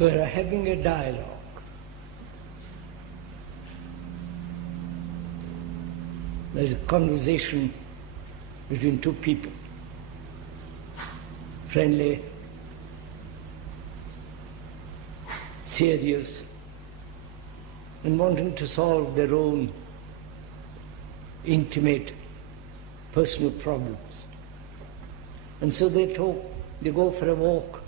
We are having a dialogue. There's a conversation between two people, friendly, serious, and wanting to solve their own intimate personal problems. And so they go for a walk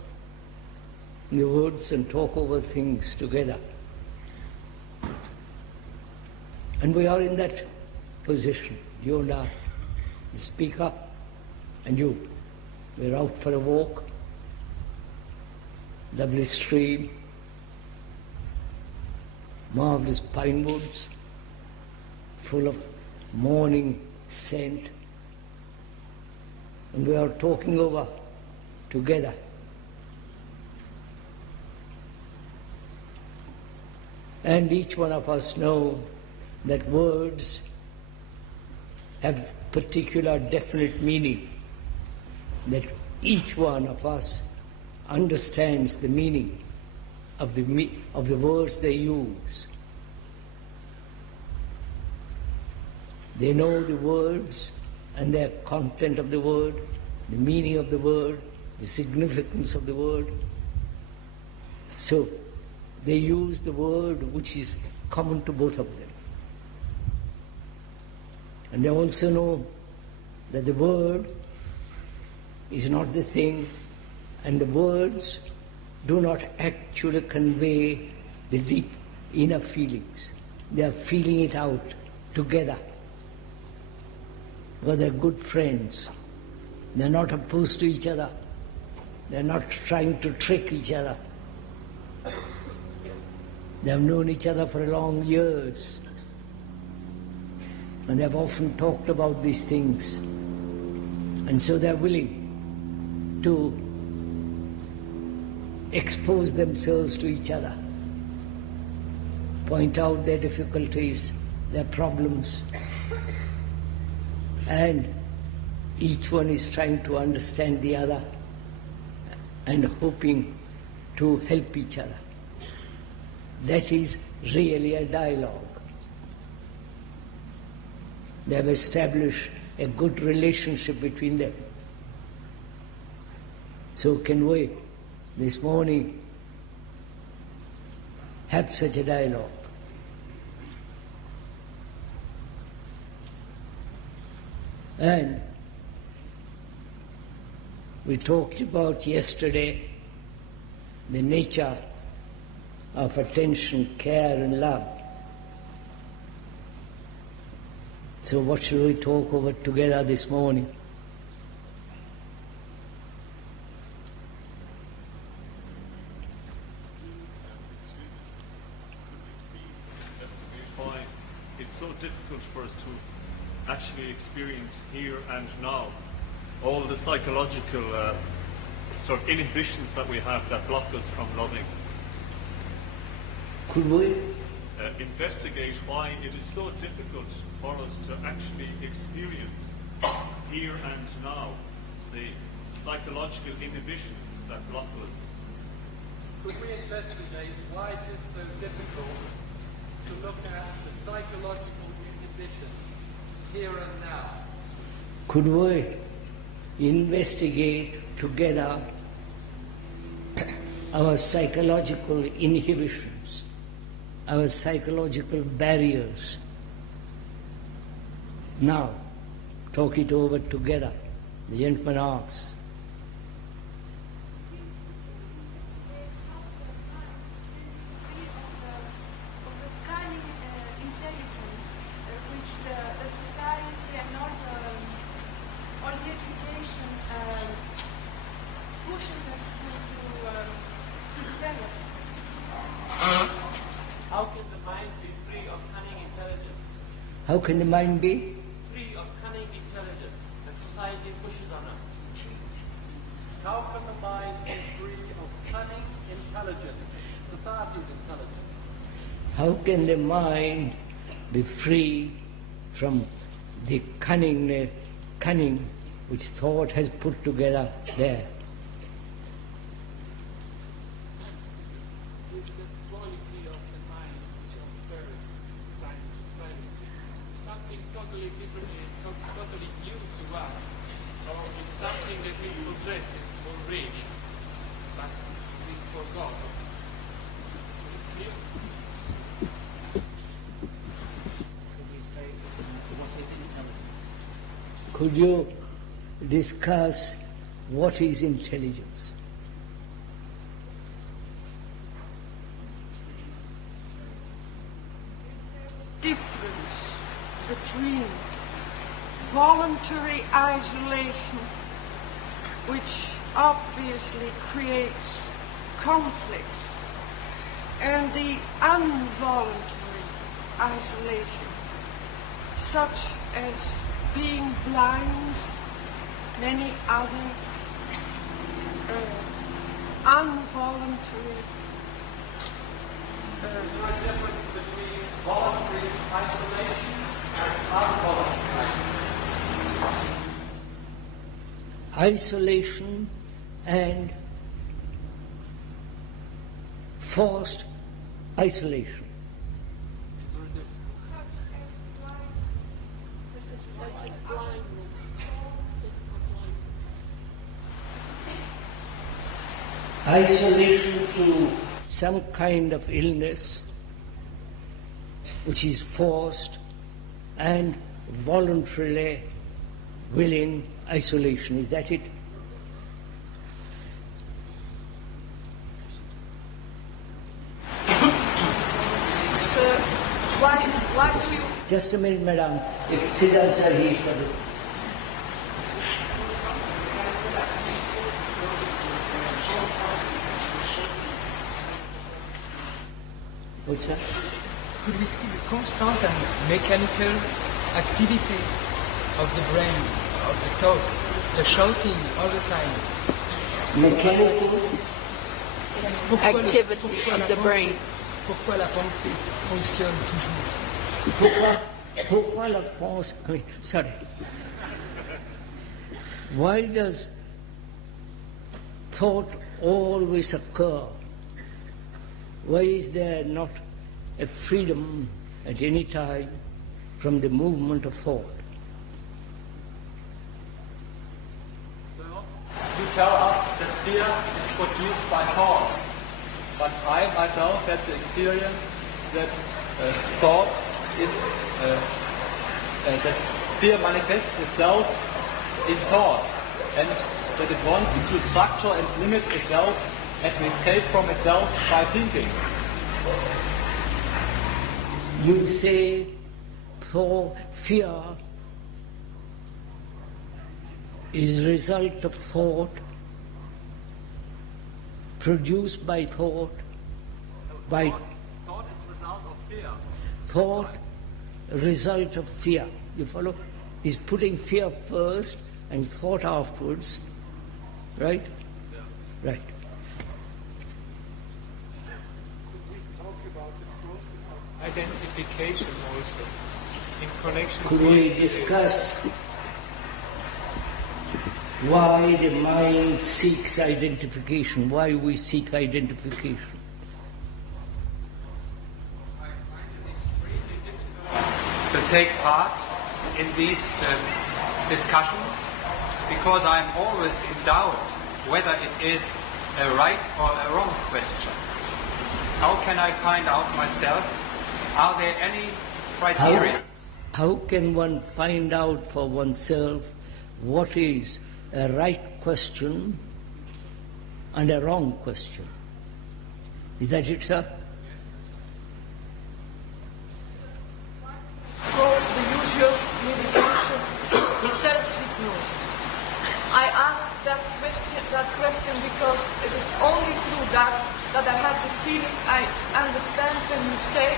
in the woods and talk over things together. And we are in that position, you and I, the speaker and you. We're out for a walk, lovely stream, marvelous pine woods, full of morning scent, and we are talking over together. And each one of us know that words have particular definite meaning, that each one of us understands the meaning of the words they use. They know the words and their content of the word, the meaning of the word, the significance of the word. So they use the word which is common to both of them. And they also know that the word is not the thing, and the words do not actually convey the deep inner feelings. They are feeling it out together. Because they're good friends. They're not opposed to each other. They're not trying to trick each other. They have known each other for long years. And they have often talked about these things. And so they're willing to expose themselves to each other, point out their difficulties, their problems, and each one is trying to understand the other and hoping to help each other. That is really a dialogue. They have established a good relationship between them. So can we, this morning, have such a dialogue? And we talked about yesterday the nature of attention, care and love. So what should we talk over together this morning? It's so difficult for us to actually experience here and now all the psychological sort of inhibitions that we have that block us from loving. Could we investigate why it is so difficult for us to actually experience here and now the psychological inhibitions that block us? Could we investigate why it is so difficult to look at the psychological inhibitions here and now? Could we investigate together our psychological inhibitions, our psychological barriers? Now, talk it over together. The gentleman asks. How can the mind be free of cunning intelligence that society pushes on us? How can the mind be free of cunning intelligence, society's intelligence? How can the mind be free from the cunning which thought has put together there? something totally different, totally new to us, or it's something that we possess already, but we forgot. Could you discuss what is intelligence? Difference between voluntary isolation, which obviously creates conflict, and the involuntary isolation, such as being blind, many other involuntary Is there a difference between voluntary isolation and involuntary isolation? Isolation and forced isolation. Isolation through some kind of illness which is forced, and voluntarily willing isolation. Is that it? Sir, why do you... Just a minute, madam. Sit down, sir. He is coming. What's that? Could we see the constant and mechanical activity of the brain, of the thought, the shouting all the time? Mechanical activity of the brain. Pourquoi la pensée fonctionne toujours? Pourquoi la pensée... Sorry. Why does thought always occur? Why is there not a freedom at any time from the movement of thought? So, you tell us that fear is produced by thought, but I myself had the experience that thought is that fear manifests itself in thought, and that it wants to structure and limit itself and to escape from itself by thinking. You say fear is a result of thought, produced by thought, by Thought is the result of fear. thought, result of fear. You follow? He's putting fear first and thought afterwards. Right? Yeah. Right. Identification also in connection Could to we discuss why the mind seeks identification, why we seek identification? To take part in these discussions, because I'm always in doubt whether it is a right or a wrong question. How can I find out myself? Are there any criteria? How can one find out for oneself what is a right question and a wrong question? Is that it, sir? Called the usual meditation, self-hypnosis. I asked that question because it is only through that I had the feeling I understand when you say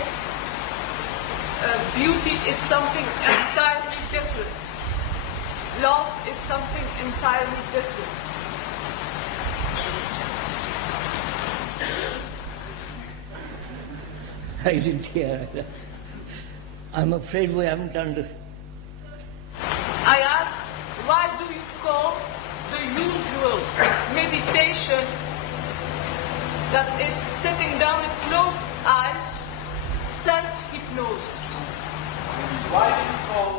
beauty is something entirely different. Love is something entirely different. I didn't hear that. I'm afraid we haven't understood. I asked, why do you call the usual meditation that is sitting down with closed eyes self-hypnosis? Why do you call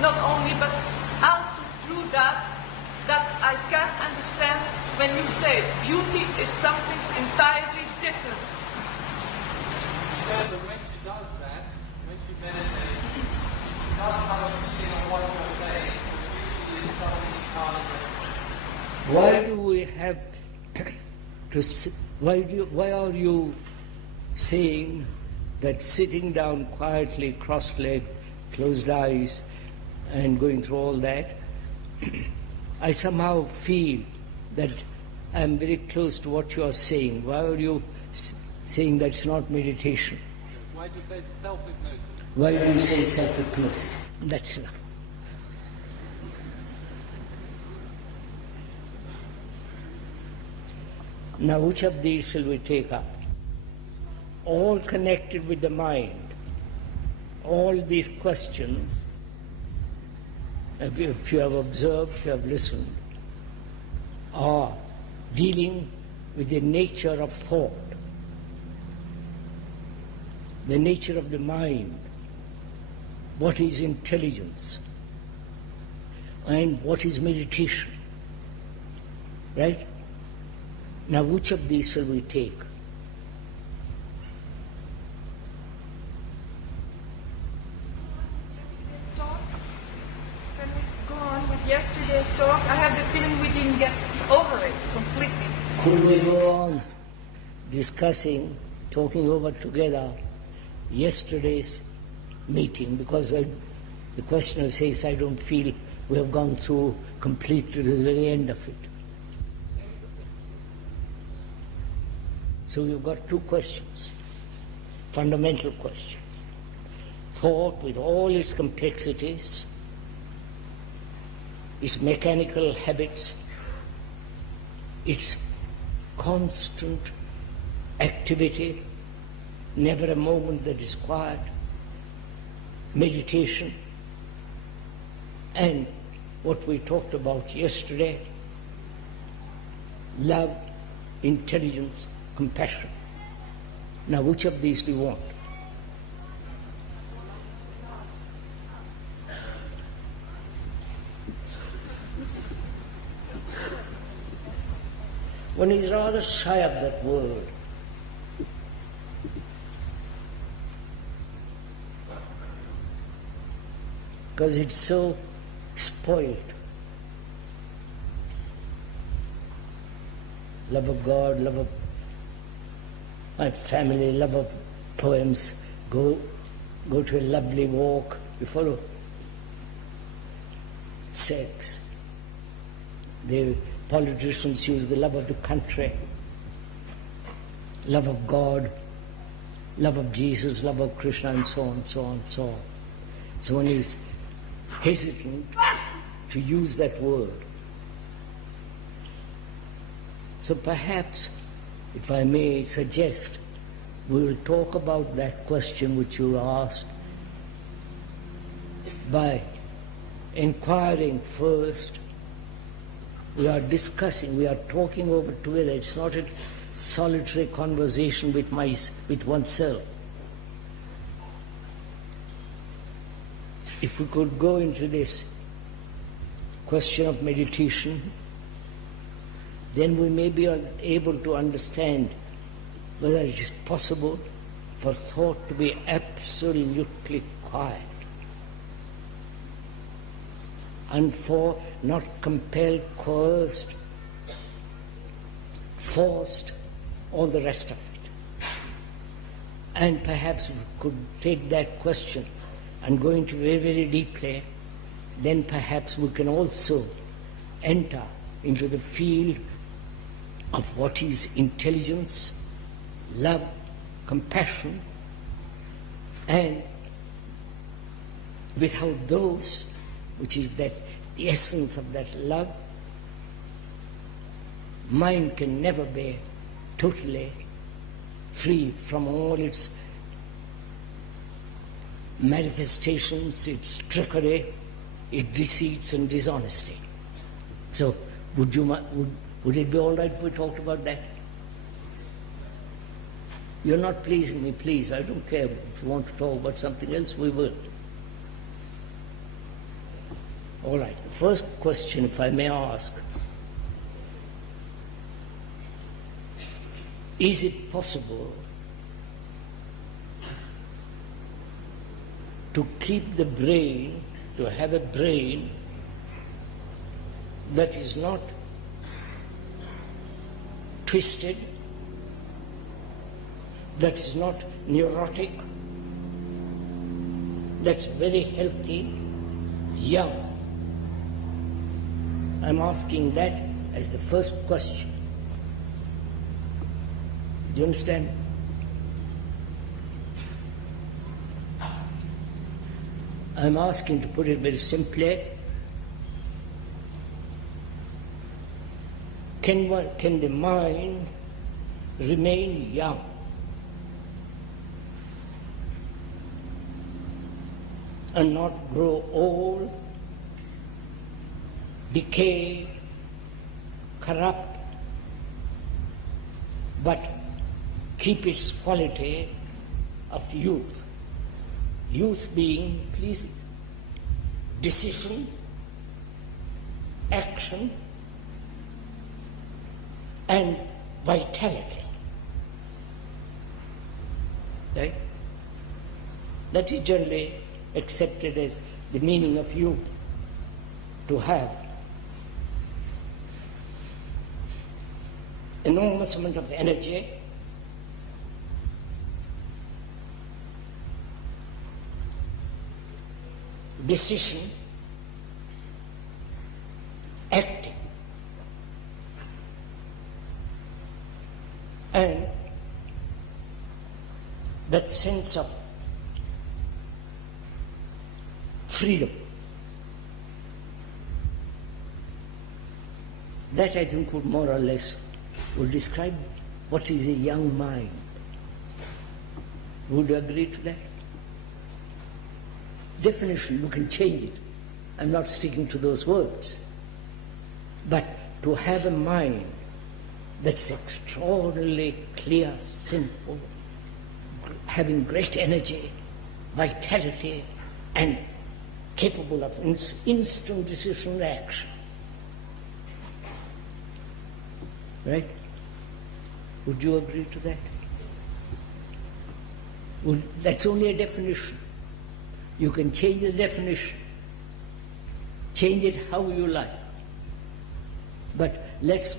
not only, but also through that I can understand when you say beauty is something entirely different. But when she does that, when she meditates, she does have a feeling of what you're saying. Beauty is something entirely different. Why do we have to? Why are you saying that sitting down quietly, cross-legged, closed eyes, and going through all that, I somehow feel that I'm very close to what you are saying. Why are you saying that's not meditation? Why do you say self-hypnosis? Why do you say self-hypnosis? That's enough. Now, which of these shall we take up? All connected with the mind. All these questions, if you have observed, if you have listened, are dealing with the nature of thought, the nature of the mind, what is intelligence, and what is meditation. Right? Now, which of these shall we take? Yesterday's talk? Can we go on with yesterday's talk? I have the feeling we didn't get over it completely. Could we go on discussing, talking over together yesterday's meeting? Because the questioner says, I don't feel we have gone through completely to the very end of it. So we've got two questions, fundamental questions. Thought, with all its complexities, its mechanical habits, its constant activity, never a moment that is quiet, meditation, and what we talked about yesterday, love, intelligence, compassion. Now, which of these do you want? One is rather shy of that word. Because it's so spoiled. Love of God, love of my family, love of poems, go to a lovely walk, you follow? Sex. The politicians use the love of the country, love of God, love of Jesus, love of Krishna, and so on, so on, so on. So one is hesitant to use that word. So perhaps, if I may suggest, we will talk about that question which you asked by inquiring first. We are discussing, we are talking over together. It's not a solitary conversation with oneself. If we could go into this question of meditation, then we may be able to understand whether it is possible for thought to be absolutely quiet and for not compelled, coerced, forced, all the rest of it. And perhaps we could take that question and go into very, very deeply, then perhaps we can also enter into the field of what is intelligence, love, compassion, and without those, which is that the essence of that love, mind can never be totally free from all its manifestations, its trickery, its deceits and dishonesty. So, would it be all right if we talked about that? You're not pleasing me, please. I don't care. If you want to talk about something else, we will. All right, the first question, if I may ask, is it possible to keep the brain, to have a brain that is not twisted, that is not neurotic, that's very healthy, young? I'm asking that as the first question. Do you understand? I'm asking, to put it very simply, can the mind remain young? And not grow old, decay, corrupt, but keep its quality of youth. Youth being, please, decision, action, and vitality. Right? That is generally accepted as the meaning of youth, to have enormous amount of energy, decision, acting, and that sense of freedom. That, I think, would more or less describe what is a young mind. Would you agree to that? Definition, you can change it. I'm not sticking to those words. But to have a mind that's extraordinarily clear, simple, having great energy, vitality, and capable of instant decision and action. Right? Would you agree to that? That's only a definition. You can change the definition, change it how you like. But let's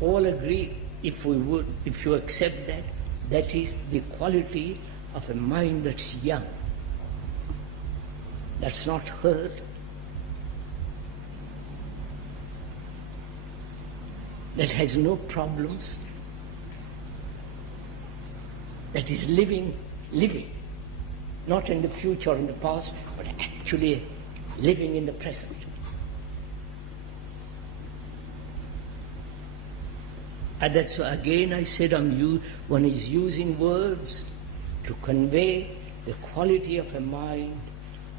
all agree, if you accept that, that is the quality of a mind that's young, that's not hurt, that has no problems, that is living, not in the future or in the past, but actually living in the present. And that's why, again, I said one is using words to convey the quality of a mind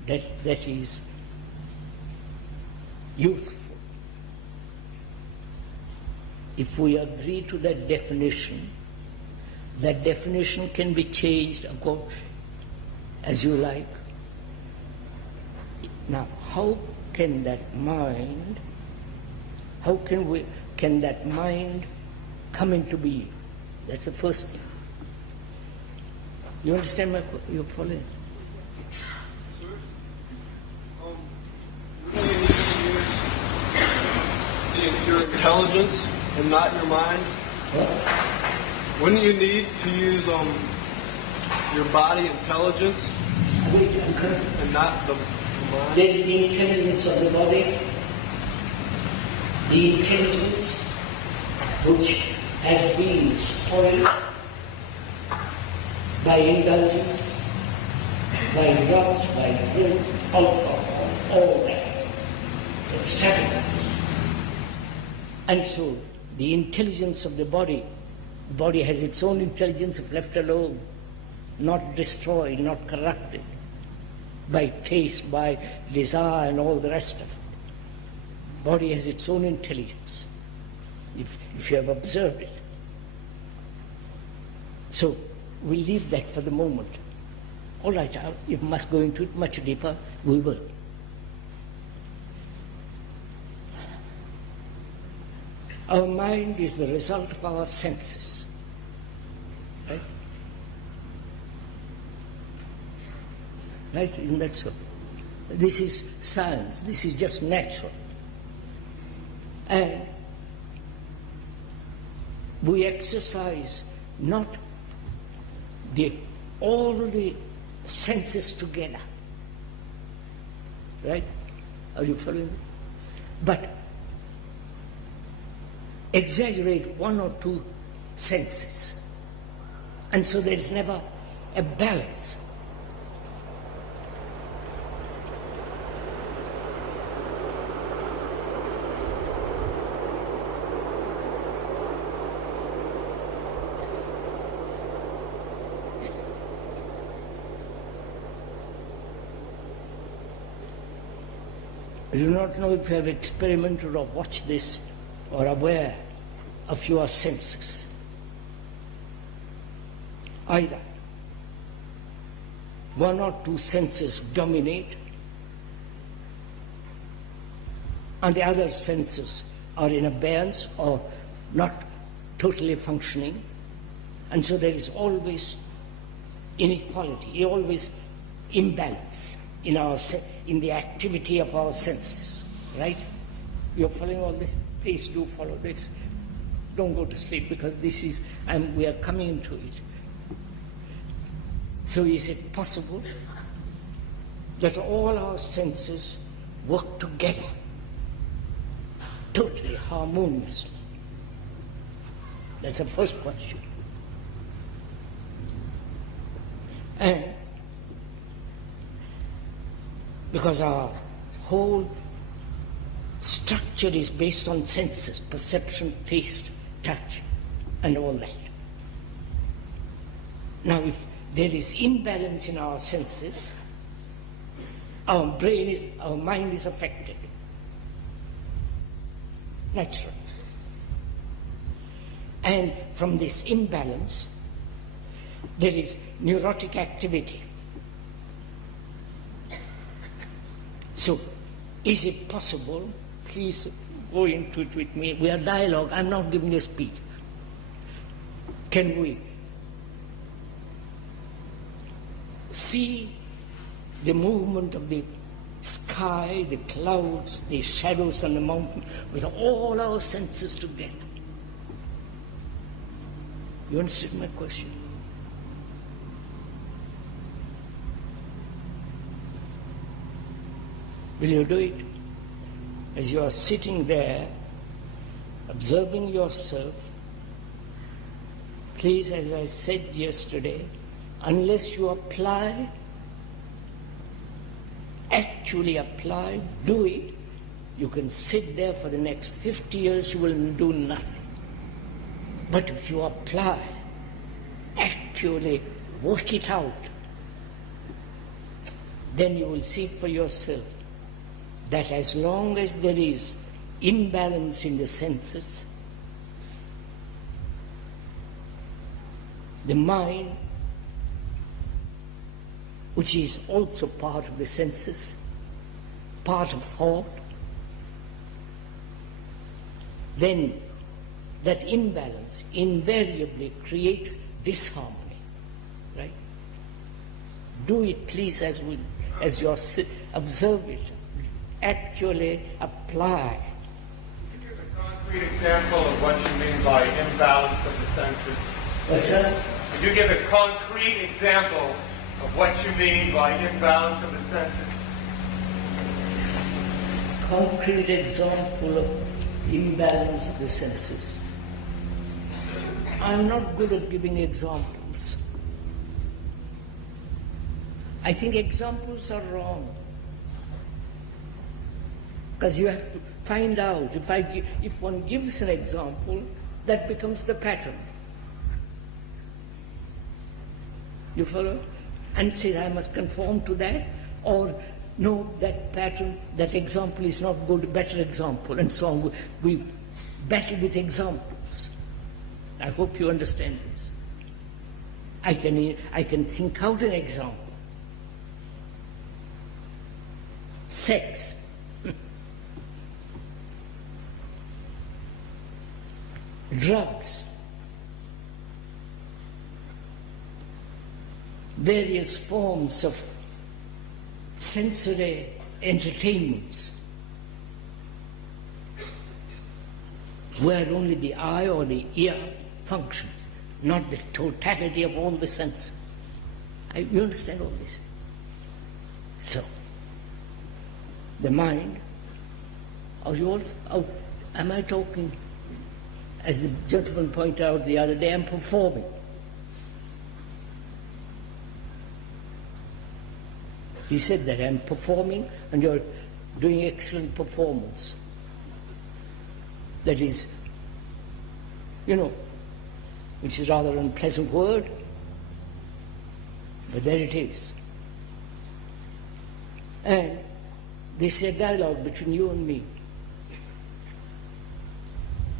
that is youthful. If we agree to that definition can be changed as you like. Now, how can that mind come into being? That's the first thing. You understand you follow it? Sir, when do you need to use your intelligence and not your mind? When do you need to use your body intelligence and not the mind? There's the intelligence of the body, the intelligence which has been spoiled by indulgence, by drugs, by drink, alcohol, all that, extravagance. And so the intelligence of the body has its own intelligence if left alone, not destroyed, not corrupted by taste, by desire and all the rest of it. Body has its own intelligence, if you have observed it. So we'll leave that for the moment. All right, if we must go into it much deeper, we will. Our mind is the result of our senses. Right? Right? Isn't that so? This is science. This is just natural. And we exercise not all the senses together. Right? Are you following? But exaggerate one or two senses. And so there's never a balance. I do not know if you have experimented or watched this or aware of your senses. Either one or two senses dominate and the other senses are in abeyance or not totally functioning, and so there is always inequality, always imbalance in the activity of our senses, right? You're following all this? Please do follow this. Don't go to sleep, because this is, we are coming to it. So is it possible that all our senses work together, totally harmoniously? That's the first question. And because our whole structure is based on senses, perception, taste, touch, and all that. Now, if there is imbalance in our senses, our mind is affected. Naturally. And from this imbalance, there is neurotic activity. So, is it possible, please go into it with me, we are dialogue, I'm not giving a speech. Can we see the movement of the sky, the clouds, the shadows on the mountain, with all our senses together? You understand my question? Will you do it? As you are sitting there, observing yourself, please, as I said yesterday, unless you apply, actually apply, do it, you can sit there for the next 50 years, you will do nothing. But if you apply, actually work it out, then you will see for yourself that as long as there is imbalance in the senses, the mind, which is also part of the senses, part of thought, then that imbalance invariably creates disharmony, right? Do it, please, as you observe it. Actually apply. Could you give a concrete example of what you mean by imbalance of the senses? What's that? Could you give a concrete example of what you mean by imbalance of the senses? Concrete example of imbalance of the senses. I'm not good at giving examples. I think examples are wrong. Because you have to find out, if one gives an example, that becomes the pattern. You follow? And says, I must conform to that, or no, that pattern, that example is not good, better example, and so on. We battle with examples. I hope you understand this. I can think out an example. Sex. drugs, various forms of sensory entertainments, where only the eye or the ear functions, not the totality of all the senses. You understand all this? So, the mind, am I talking, as the gentleman pointed out the other day, I'm performing. He said that I'm performing and you're doing excellent performance. That is, which is rather an unpleasant word, but there it is. And this is a dialogue between you and me.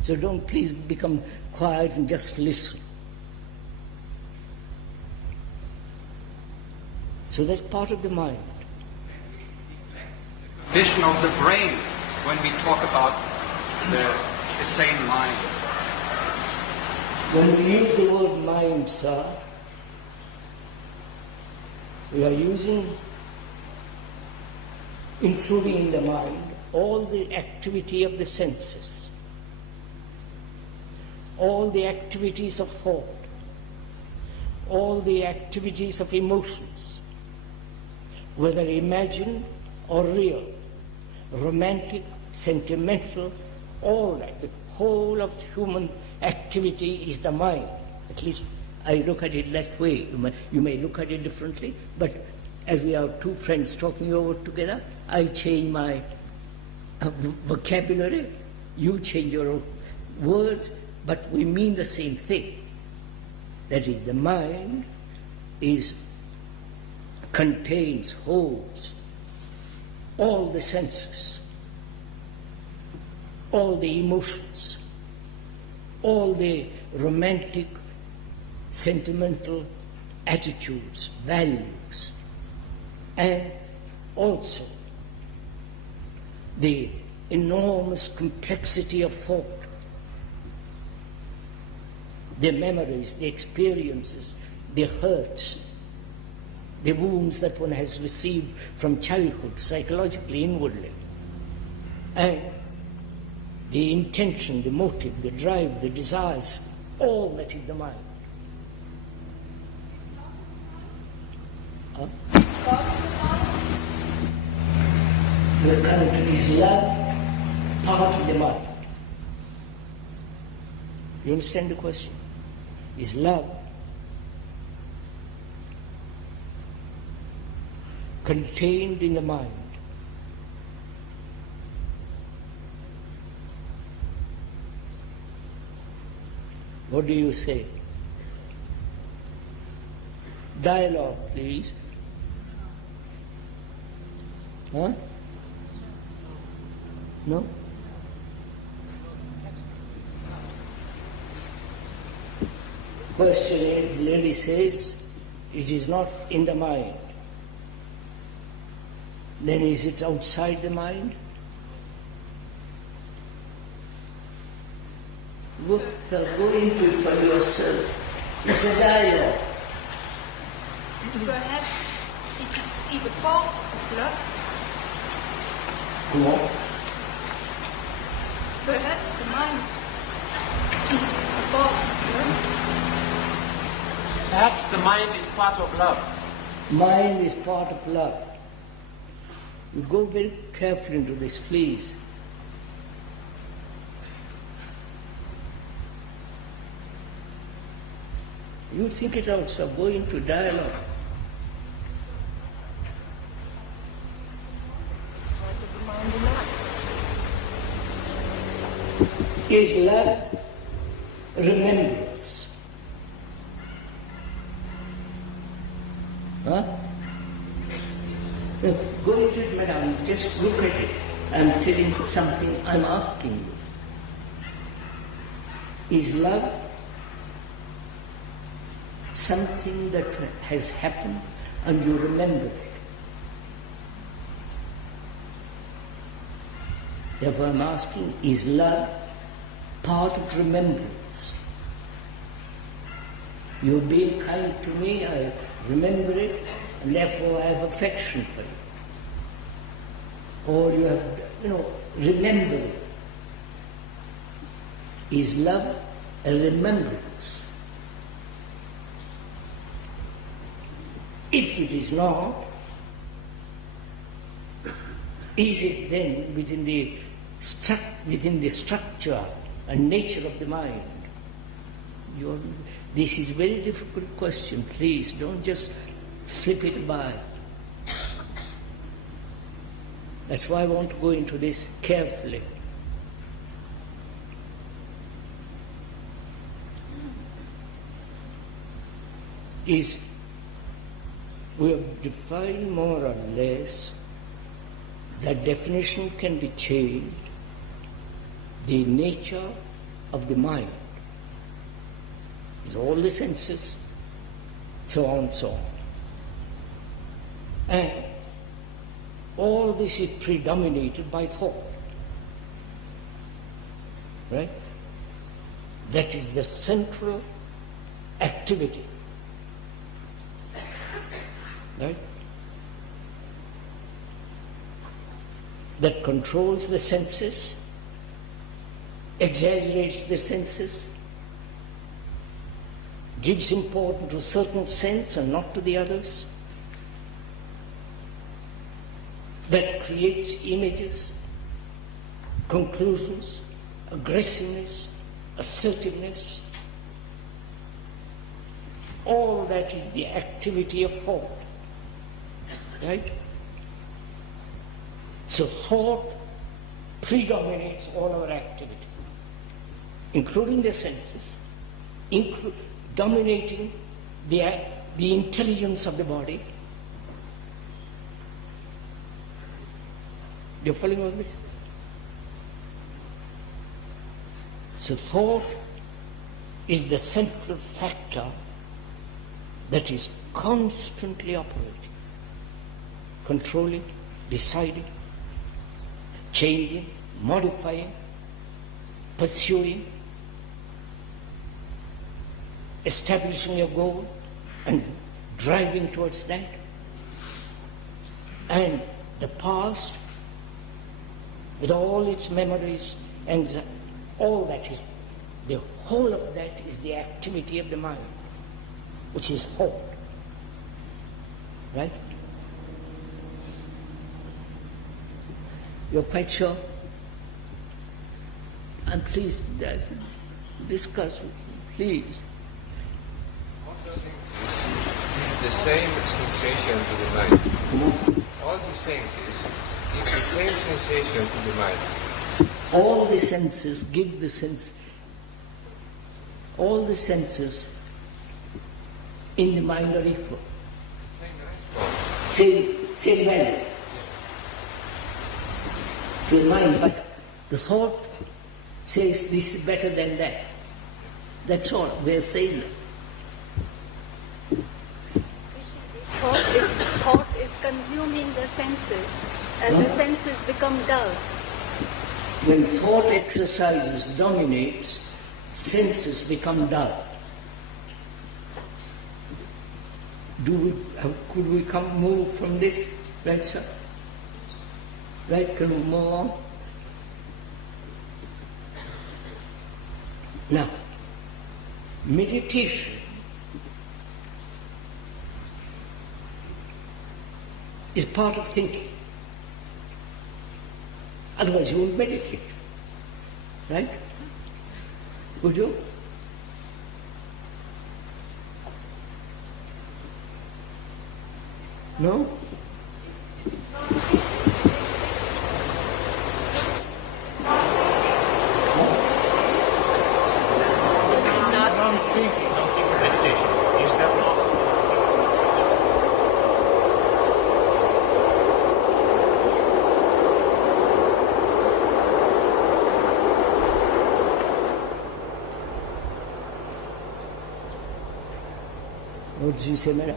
So don't please become quiet and just listen. So that's part of the mind. Vision of the brain when we talk about the sane mind. When we use the word mind, sir, we are using, including in the mind, all the activity of the senses, all the activities of thought, all the activities of emotions, whether imagined or real, romantic, sentimental, all that. The whole of human activity is the mind. At least I look at it that way. You may look at it differently, but as we are two friends talking over together, I change my vocabulary, you change your words, but we mean the same thing. That is, the mind contains, holds all the senses, all the emotions, all the romantic, sentimental attitudes, values, and also the enormous complexity of thought, the memories, the experiences, the hurts, the wounds that one has received from childhood, psychologically, inwardly, and the intention, the motive, the drive, the desires, all that is the mind. The character is love, part of the mind. You understand the question? Is love contained in the mind? What do you say? Dialogue, please. Huh? No? Question is, the lady says, it is not in the mind. Then is it outside the mind? Go into it for yourself. It's a dialogue. Perhaps it is a part of love. What? Perhaps the mind is a part of love. Perhaps the mind is part of love. Mind is part of love. You go very carefully into this, please. You think it out, so go into dialogue. Is love remembrance? Huh? No, go into it, madam. Just look at it. I'm telling you something. I'm asking you. Is love something that has happened and you remember it? Therefore I'm asking, is love part of remembrance. You have been kind to me, I remember it, and therefore I have affection for you. Or you have, remember it. Is love a remembrance? If it is not, is it then within the structure and nature of the mind? This is a very difficult question. Please don't just slip it by. That's why I want to go into this carefully. We have defined more or less, that definition can be changed, the nature of the mind. It's all the senses, so on and so on. And all this is predominated by thought. Right? That is the central activity. Right? That controls the senses, exaggerates the senses, gives importance to certain sense and not to the others, that creates images, conclusions, aggressiveness, assertiveness. All that is the activity of thought. Right? So thought predominates all our activity, including the senses, dominating the intelligence of the body. You're following all this? So thought is the central factor that is constantly operating, controlling, deciding, changing, modifying, pursuing, establishing a goal and driving towards that. And the past, with all its memories and all that is, the whole of that is the activity of the mind, which is thought. Right? You're quite sure? And please discuss with me, please. The same sensation to the mind. All the senses give the same sensation to the mind. All the senses give the sense. All the senses in the mind are equal. Same value to the mind, but the thought says this is better than that. That's all. We're saying that. Thought is consuming the senses, and the senses become dull. When thought exercises, dominates, senses become dull. Could we move from this? Right, sir? Right, can we move on? Now, meditation is part of thinking. Otherwise you won't meditate. Right? Would you? No? Non-thinking, meditation. Is that not? What did you say, Mera?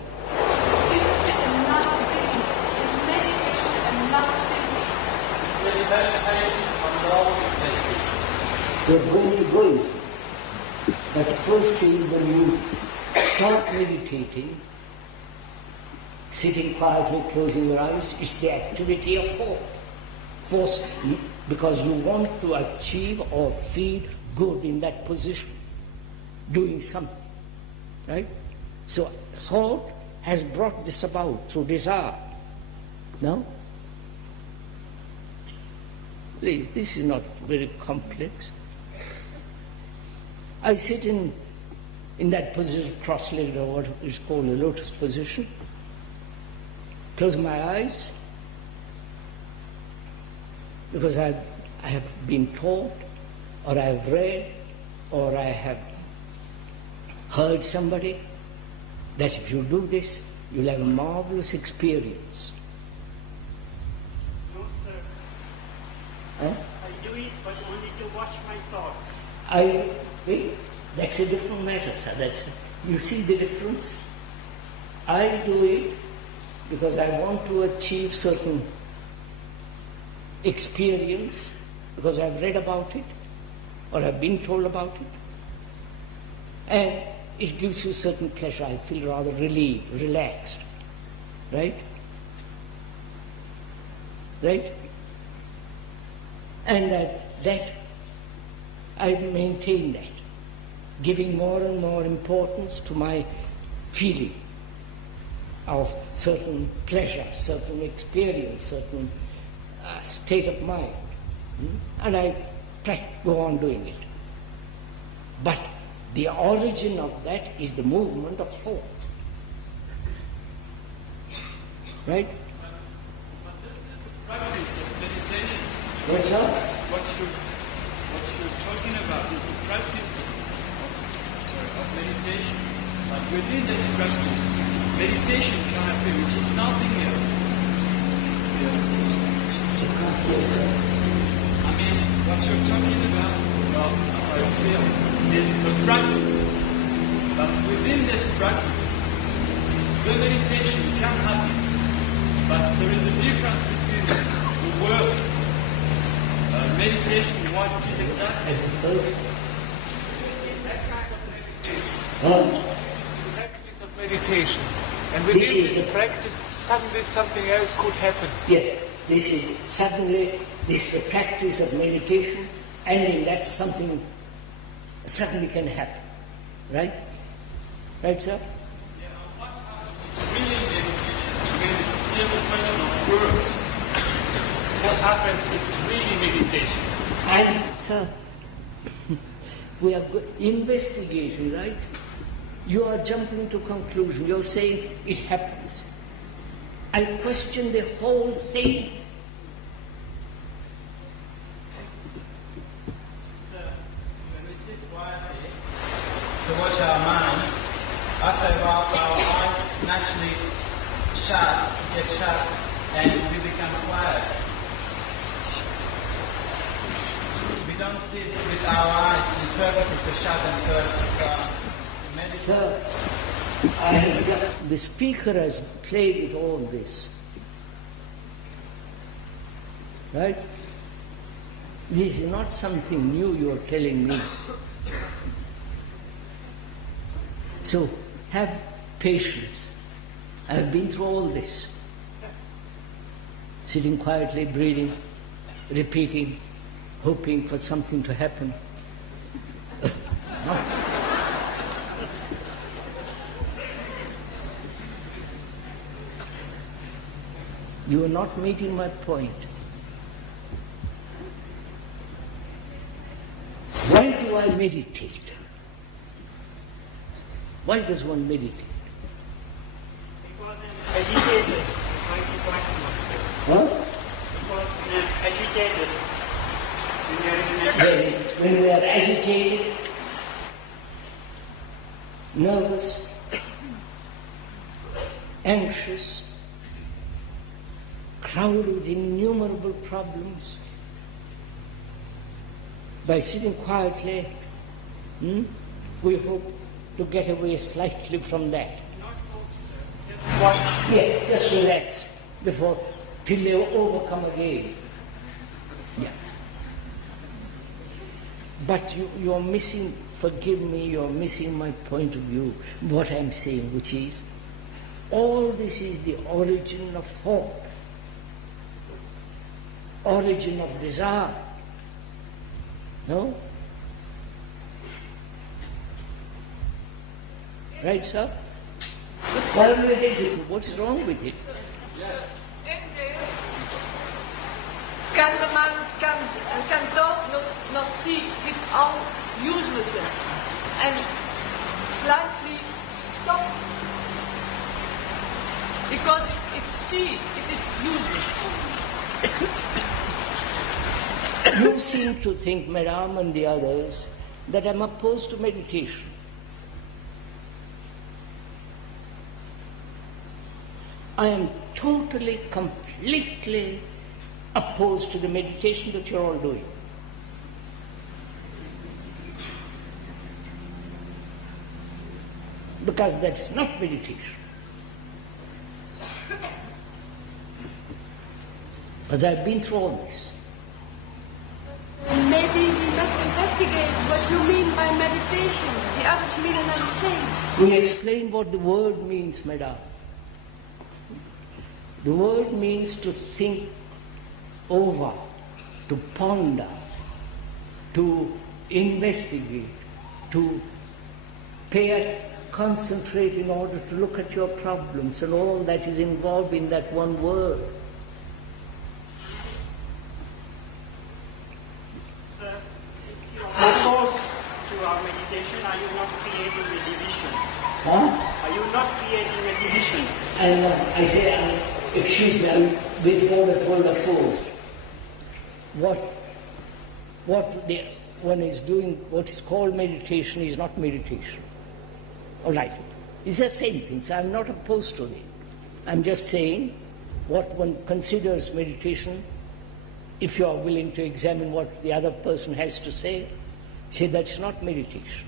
You're going. But first thing, when you start meditating, sitting quietly, closing your eyes, is the activity of thought. Force, because you want to achieve or feel good in that position, doing something, right? So thought has brought this about through desire. No? Please, this is not very complex. I sit in that position, cross-legged, or what is called a lotus position, close my eyes, because I have been taught, or I have read, or I have heard somebody that if you do this, you'll have a marvelous experience. No, sir. Huh? I do it, but only to watch my thoughts. Wait, that's a different matter, sir. You see the difference? I do it because I want to achieve certain experience, because I've read about it, or I've been told about it, and it gives you certain pleasure. I feel rather relieved, relaxed, right? Right? And that I maintain that, giving more and more importance to my feeling of certain pleasure, certain experience, certain state of mind. And I go on doing it. But the origin of that is the movement of thought. Right? But this is the practice of meditation. What's that? What you're talking about is the practice of meditation. But within this practice, meditation can happen, which is something else. I mean, what you're talking about, well, as I feel, is the practice. But within this practice, the meditation can happen. But there is a difference between the word meditation and what it is exactly. This is the practice of meditation. And within this practice, suddenly something else could happen. Yes, this is the practice of meditation, and in that something suddenly can happen. Right? Right, sir? Yeah, what happens is really meditation. Again, it's just a question of words. What happens is really meditation. And, sir, we are investigating, right? You are jumping to conclusion. You're saying it happens. I question the whole thing. Sir, when we sit quietly to watch our mind, after a while our eyes naturally get shut, and we become quiet. We don't sit with our eyes in purpose to shut them so as to meditate. Sir, the speaker has played with all this. Right? This is not something new you are telling me. So, have patience. I have been through all this. Sitting quietly, breathing, repeating, hoping for something to happen. No. You are not meeting my point. Why do I meditate? Why does one meditate? Because I'm agitated, trying to quiet myself. What? Because I'm agitated. When we are agitated, nervous, anxious, crowded with innumerable problems, by sitting quietly, we hope to get away slightly from that. Yeah, just relax till they overcome again. Yeah. But you're missing, forgive me, you're missing my point of view, what I'm saying, which is, all this is the origin of thought, origin of desire. No? Right, sir? Why are you hesitant? What's wrong with it? Can the man, can God not see his own uselessness and slightly stop? Because it is useless. You seem to think, Madame and the others, that I'm opposed to meditation. I am totally, completely opposed to the meditation that you're all doing. Because that's not meditation. Because I've been through all this. Maybe we must investigate what you mean by meditation. The others mean another thing. We explain what the word means, Madam. The word means to think over, to ponder, to investigate, to concentrate in order to look at your problems, and all that is involved in that one word. Sir, if you are opposed to our meditation, are you not creating a division? Huh? Are you not creating a division? And I say, excuse me, I'm withdraw that word opposed. What one is doing, what is called meditation, is not meditation. All right. It's the same thing, so I'm not opposed to it. I'm just saying what one considers meditation, if you are willing to examine what the other person has to say that's not meditation.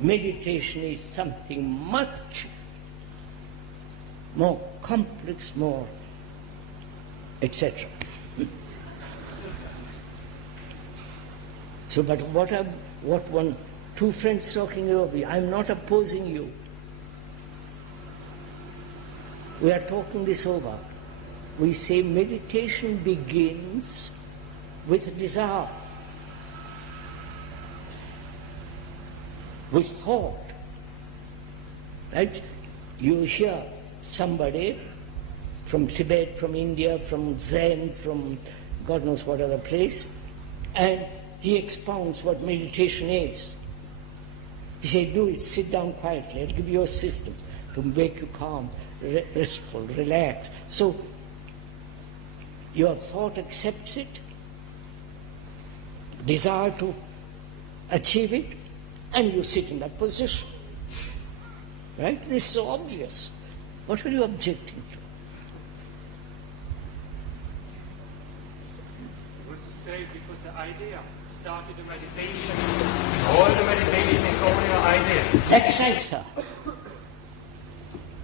Meditation is something much more complex, more, etc. So, but two friends talking over, I'm not opposing you. We are talking this over. We say meditation begins with desire, with thought. Right? You hear somebody from Tibet, from India, from Zen, from God knows what other place, and he expounds what meditation is. He says, do it, sit down quietly, I'll give you a system to make you calm, restful, relax. So, your thought accepts it, desire to achieve it, and you sit in that position. Right? This is so obvious. What are you objecting to? I want to say because the idea started the meditation. All the meditation is only an idea. That's right, sir.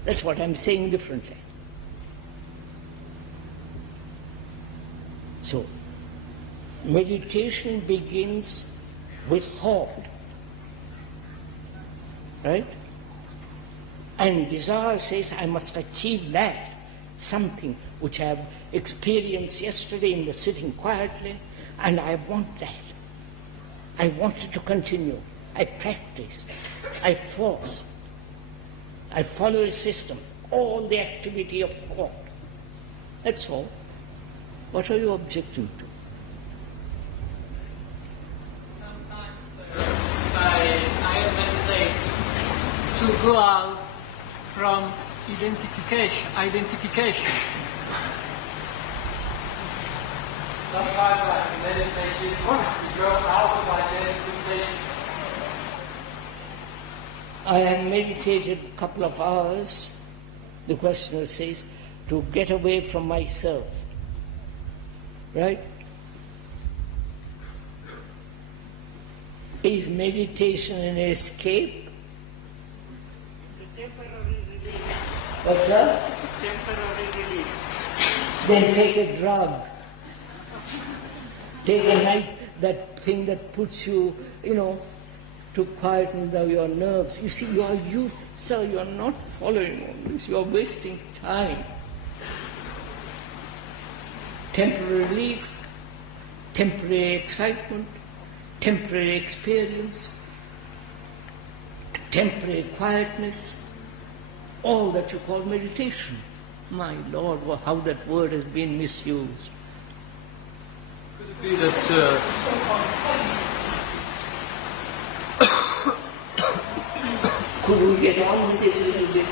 That's what I'm saying differently. So, meditation begins with thought. Right? And desire says, I must achieve that, something which I have experienced yesterday in the sitting quietly, and I want that. I want it to continue. I practice. I force. I follow a system. All the activity of thought. That's all. What are you objecting to? Sometimes I meditate to go out from identification. Sometimes I meditate to go out of identification. I have meditated a couple of hours, the questioner says, to get away from myself. Right? Is meditation an escape? It's a temporary relief. What's that? Temporary relief. Then take a drug. Take a that thing that puts you, to quieten your nerves. You see, sir, you are not following all this. You are wasting time. Temporary relief, temporary excitement, temporary experience, temporary quietness, all that you call meditation. My Lord, how that word has been misused. Could it be that could we get on with it a little bit?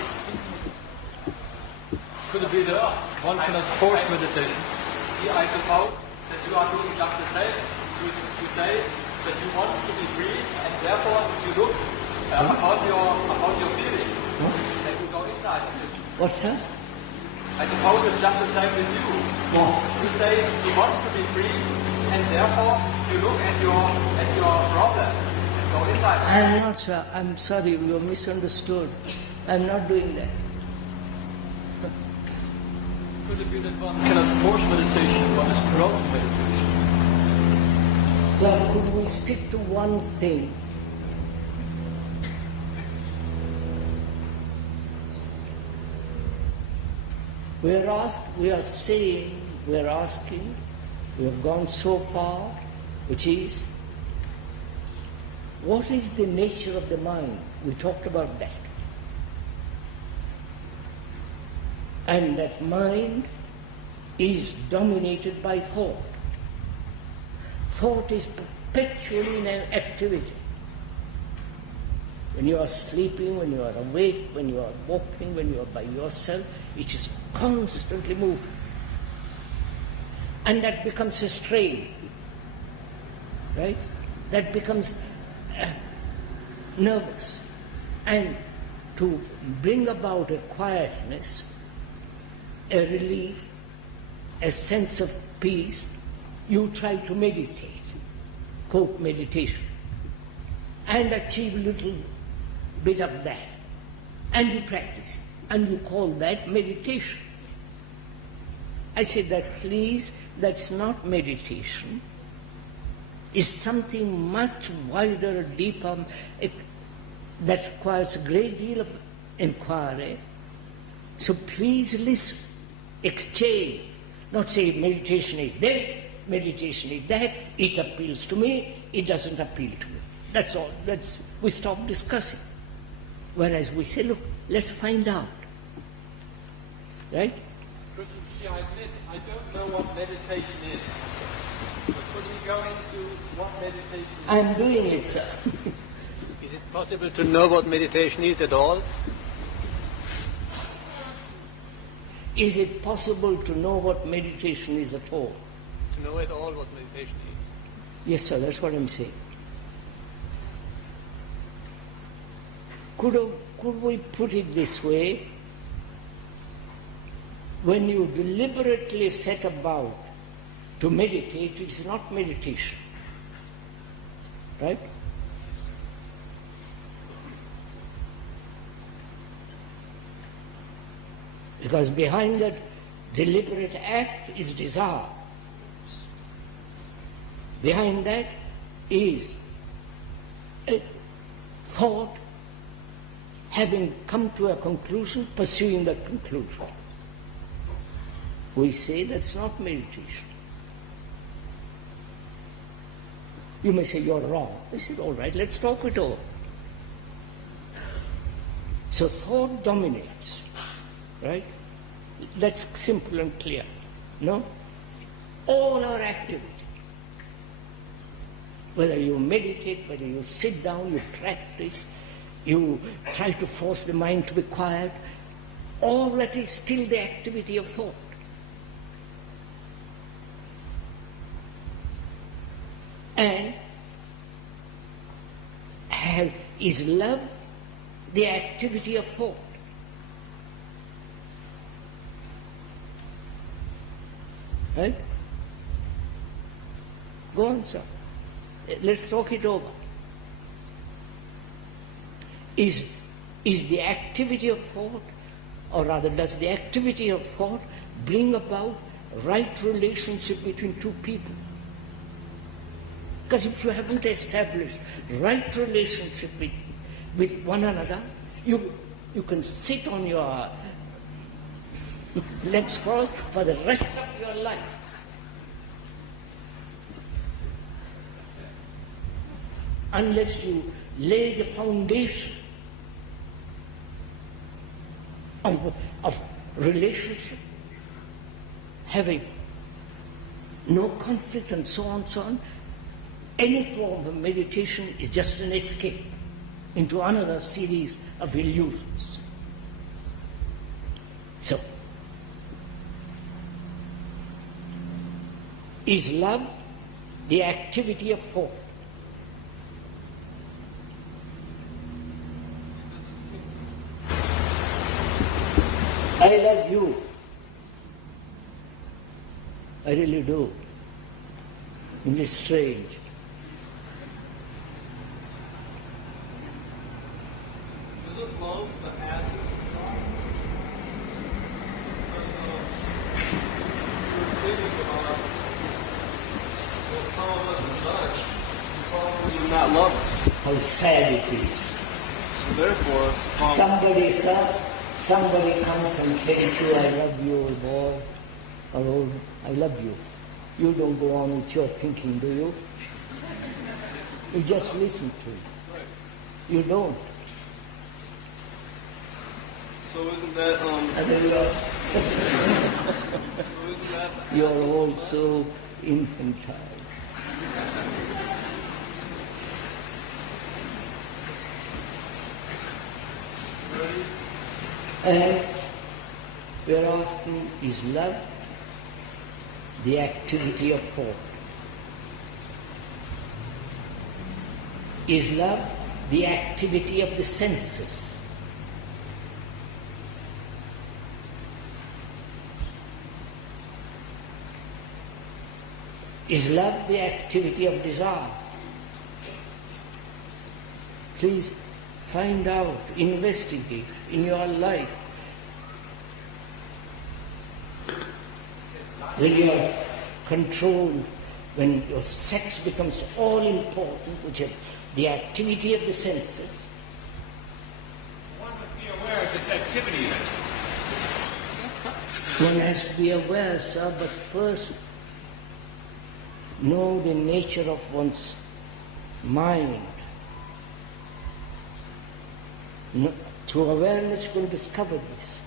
Could it be that one cannot force meditation? I suppose that you are doing just the same. You say that you want to be free, and therefore you look about your feelings, and you go inside of it. What's that? I suppose it's just the same with you. You say you want to be free, and therefore you look at your problems and go inside. I am not, sir. I'm sorry, you misunderstood. I'm not doing that. Could it be that one cannot force meditation, one is prone to meditation? So could we stick to one thing? We are asking, we have gone so far, which is, what is the nature of the mind? We talked about that. And that mind is dominated by thought. Thought is perpetually in an activity. When you are sleeping, when you are awake, when you are walking, when you are by yourself, it is constantly moving. And that becomes a strain, right? That becomes nervous. And to bring about a quietness, a relief, a sense of peace, you try to meditate, quote meditation, and achieve a little bit of that. And you practice, and you call that meditation. I said that, please, that's not meditation. It's something much wider, deeper, that requires a great deal of inquiry. So please listen, exchange, not say meditation is this, meditation is that, it appeals to me, it doesn't appeal to me. That's all. We stop discussing. Whereas we say, look, let's find out. Right? I admit, I don't know what meditation is. But could we go into what meditation is? I'm doing it, sir. Is it possible to know what meditation is at all? Is it possible to know what meditation is at all? To know at all what meditation is? Yes, sir, that's what I'm saying. Could we put it this way? When you deliberately set about to meditate, it's not meditation. Right? Because behind that deliberate act is desire. Behind that is a thought having come to a conclusion, pursuing that conclusion. We say that's not meditation. You may say you're wrong. I said, all right, let's talk it over. So thought dominates, right? That's simple and clear. No? All our activity, whether you meditate, whether you sit down, you practice, you try to force the mind to be quiet, all that is still the activity of thought. And is love the activity of thought? Right? Go on, sir. Let's talk it over. Is the activity of thought, or rather does the activity of thought bring about right relationship between two people? Because if you haven't established right relationship with one another, you can sit on your legs crossed for the rest of your life. Unless you lay the foundation of relationship, having no conflict and so on, any form of meditation is just an escape into another series of illusions. So, is love the activity of thought? I love you. I really do. It is strange. Isn't love the active thought? You're thinking about what some of us have done. You probably do not love us. How sad it is. So therefore, somebody comes and tells you, I love you, old boy, or old, I love you. You don't go on with your thinking, do you? You just listen to it. You don't. So isn't that You're also infantile. And we are asking, is love the activity of thought? Is love the activity of the senses? Is love the activity of desire? Please find out, investigate in your life. When you are controlled, when your sex becomes all important, which is the activity of the senses. One must be aware of this activity then. One has to be aware, sir, but first know the nature of one's mind. No, through awareness you will discover this.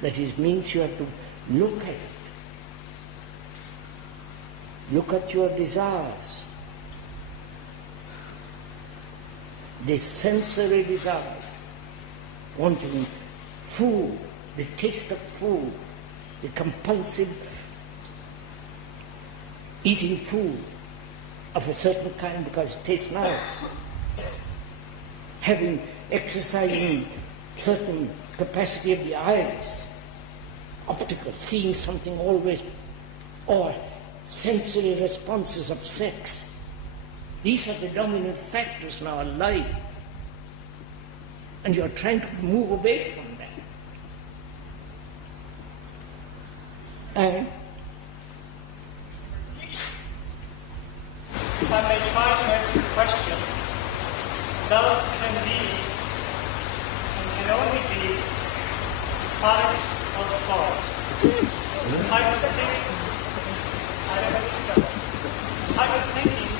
That is, means you have to look at it. Look at your desires. The sensory desires, wanting food, the taste of food, the compulsive eating food of a certain kind because it tastes nice, exercising certain capacity of the eyes, optical, seeing something always, or sensory responses of sex. These are the dominant factors in our life, and you are trying to move away from that. And if I may try to answer your question, love can be and can only be product of thought. Type of thinking. I don't think so. Type of thinking.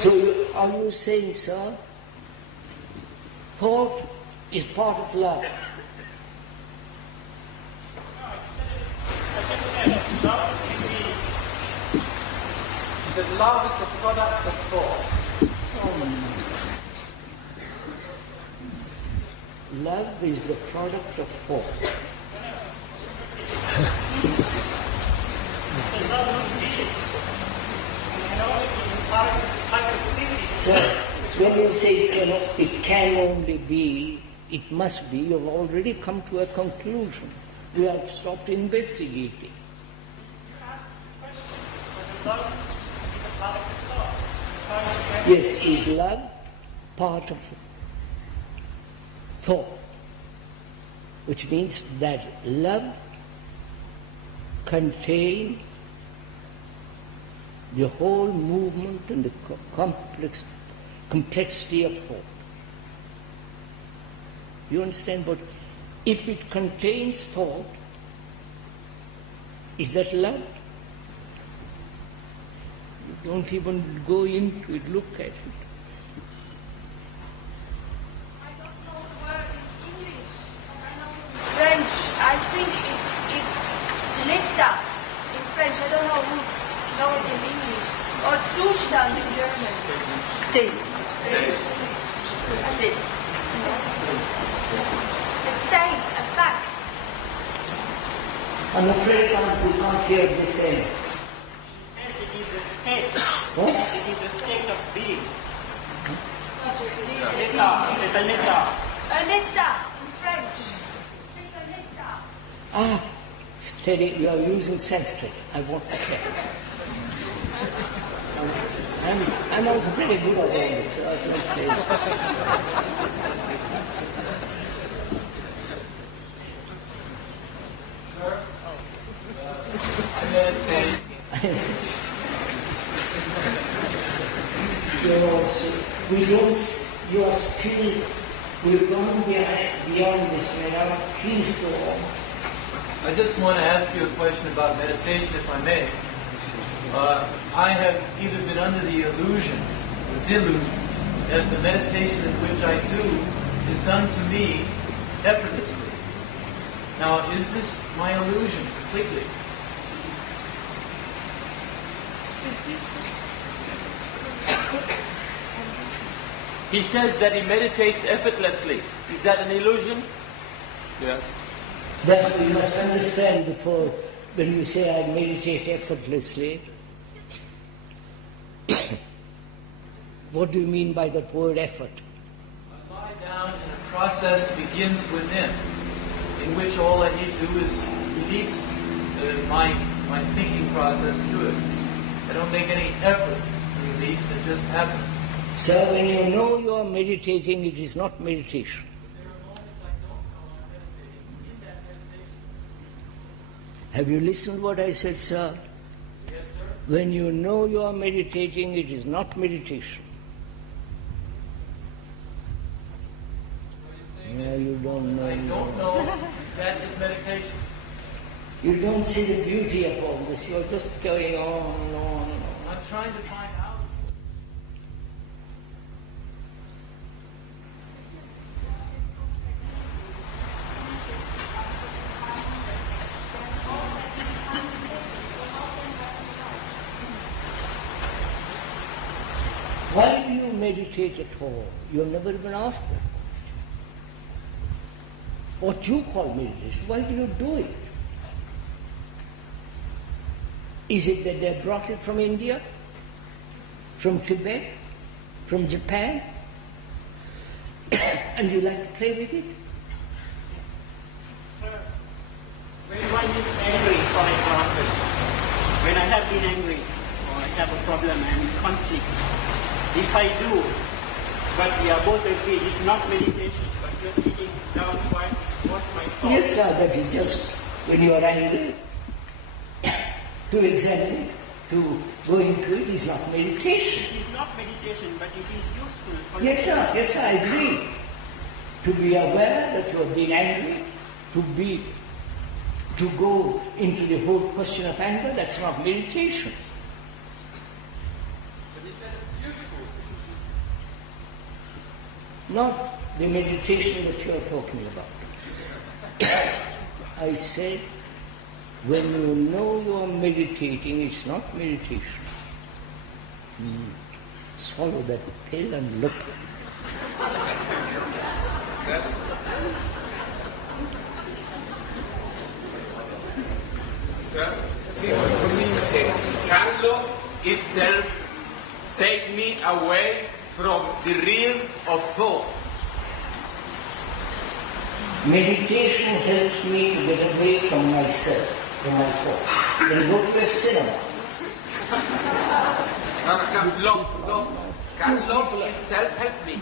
so are you saying, sir, thought is part of love? I just said love can be. Because love is the product of thought. Love is the product of thought. So love can be and can also be product of the type of thinking. Sir, when you say it can only be, it must be, you've already come to a conclusion. You have stopped investigating. Yes, is love part of thought? Which means that love contains the whole movement and the complexity of thought. You understand? But if it contains thought, is that love? You don't even go into it, look at it. I don't know the word in English, but I know in French. I think it is l'état in French. I don't know who knows it in English. Or Zustand in German. State. That's it. A state, a fact. I'm afraid we can't hear the same. She says it is a state. What? It is a state of being. L'état. C'est un état. Un état in French. C'est un état. Ah, steady, you are using Sanskrit. I want to hear. I'm also pretty good at all this, so I can say. You are still, we've gone beyond this, now please go on. I just want to ask you a question about meditation, if I may. I have either been under the illusion or delusion that the meditation in which I do is done to me effortlessly. Now, is this my illusion completely? He says that he meditates effortlessly. Is that an illusion? Yes. That we must understand before, when you say I meditate effortlessly, what do you mean by that word effort? I lie down and a process begins within, in which all I need to do is release my thinking process to it. I don't make any effort to release, it just happens. So when you know you are meditating, it is not meditation. Have you listened what I said, sir? Yes, sir. When you know you are meditating, it is not meditation. Yeah, you don't know. I don't know that is meditation. You don't see the beauty of all this. You're just going on and on and on. I'm trying to find out. Why do you meditate at all? You have never even asked that question. What you call meditation, why do you do it? Is it that they brought it from India? From Tibet? From Japan? And you like to play with it? Sir, when one is angry, for example, when I have been angry, or I have a problem and conflict, if I do, but we are both agreed, it's not meditation, but just sitting down quiet, what my thoughts. Yes, sir, that is just when you are angry. To examine it, to go into it is not meditation. It is not meditation, but it is useful for Yes, sir, I agree. To be aware that you are being angry, to go into the whole question of anger, that's not meditation. Not the meditation that you are talking about. I said, when you know you are meditating, it's not meditation. Swallow that pill and look. Can love itself take me away from the realm of thought? Meditation helps me to get away from myself, from my thought. Then go to a cinema. Can love itself help me?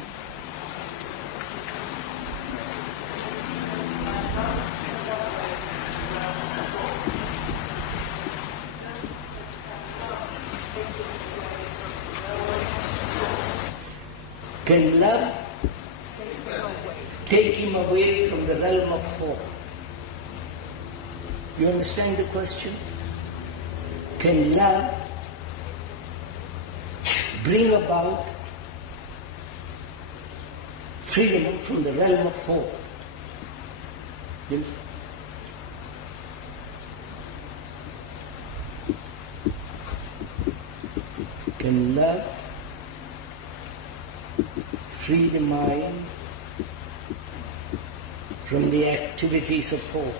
Can love take him away from the realm of thought? You understand the question? Can love bring about freedom from the realm of thought? Can love free the mind from the activities of thought?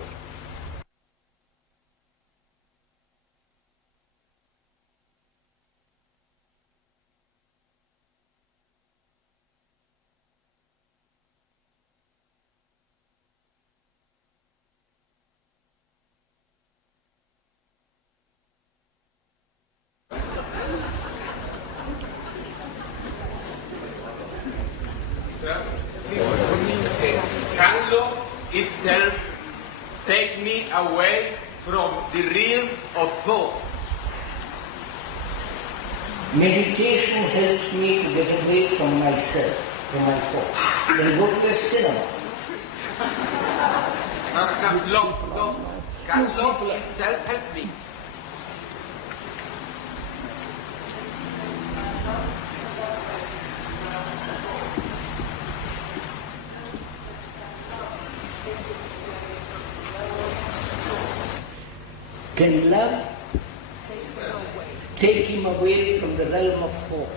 Can love itself take me away from the realm of thought? Meditation helps me to get away from myself, from my thought. Then go to the cinema. Can love itself help me? Can love take him away from the realm of thought?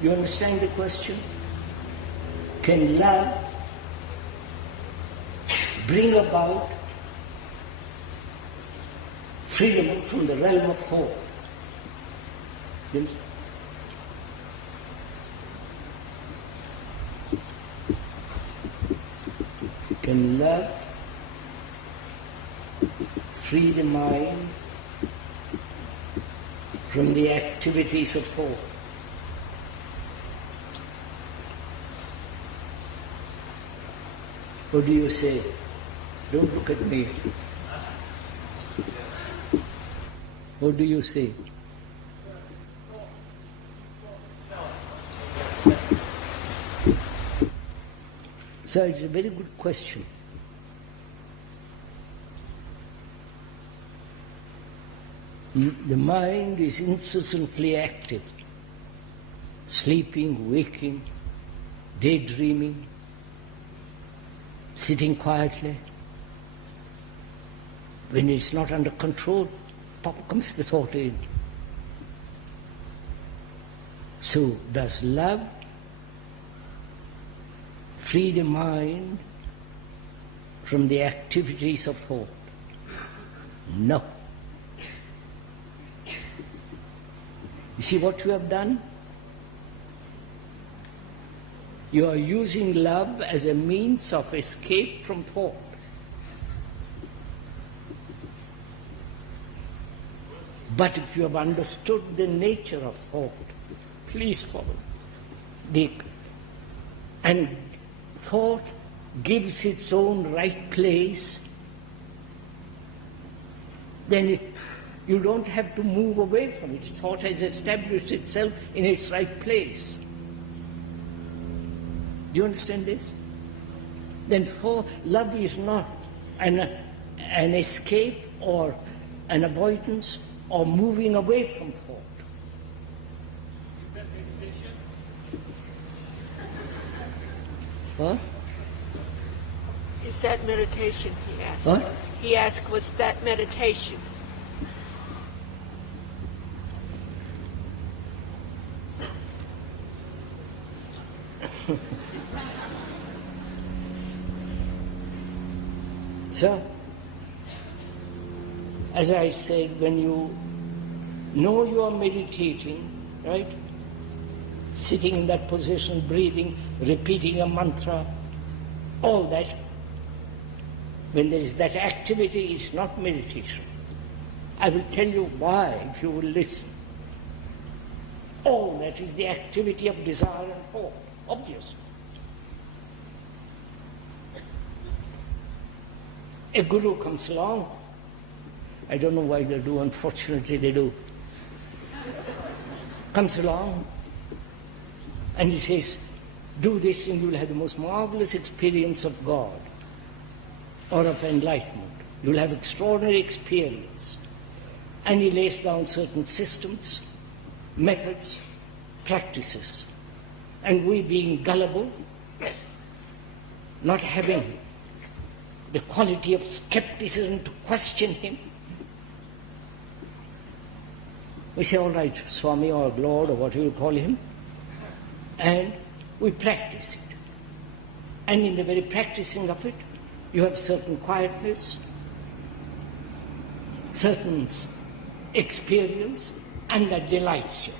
You understand the question? Can love bring about freedom from the realm of thought? Can love free the mind from the activities of thought? What do you say? Don't look at me. What do you say? So it's a very good question. The mind is incessantly active, sleeping, waking, daydreaming, sitting quietly. When it's not under control, pop comes the thought in. So does love free the mind from the activities of thought? No. You see what you have done? You are using love as a means of escape from thought. But if you have understood the nature of thought, please follow. And thought gives its own right place, then you don't have to move away from it. Thought has established itself in its right place. Do you understand this? Then love is not an escape or an avoidance or moving away from thought. Is that meditation? What? Is that meditation, he asked. What? He asked, was that meditation? So, as I said, when you know you are meditating, right? Sitting in that position, breathing, repeating a mantra, all that, when there is that activity, it's not meditation. I will tell you why, if you will listen. All that is the activity of desire and thought, obviously. A guru comes along. I don't know why they do, unfortunately they do. Comes along, And he says, do this and you'll have the most marvelous experience of God or of enlightenment. You'll have extraordinary experience. And he lays down certain systems, methods, practices. And we being gullible, not having the quality of skepticism to question him, we say, all right, Swami or Lord or whatever you call him, and we practice it. And in the very practicing of it, you have certain quietness, certain experience, and that delights you.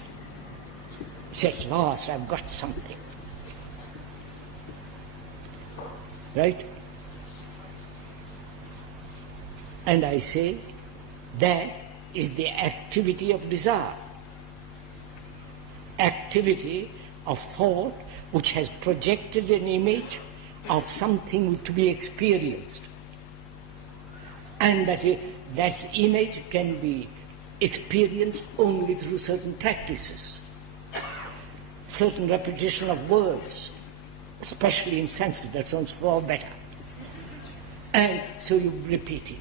You say, at last I've got something. Right? And I say, that is the activity of desire. Activity of thought which has projected an image of something to be experienced. And that image can be experienced only through certain practices, certain repetition of words, especially in Sanskrit, that sounds far better. And so you repeat it.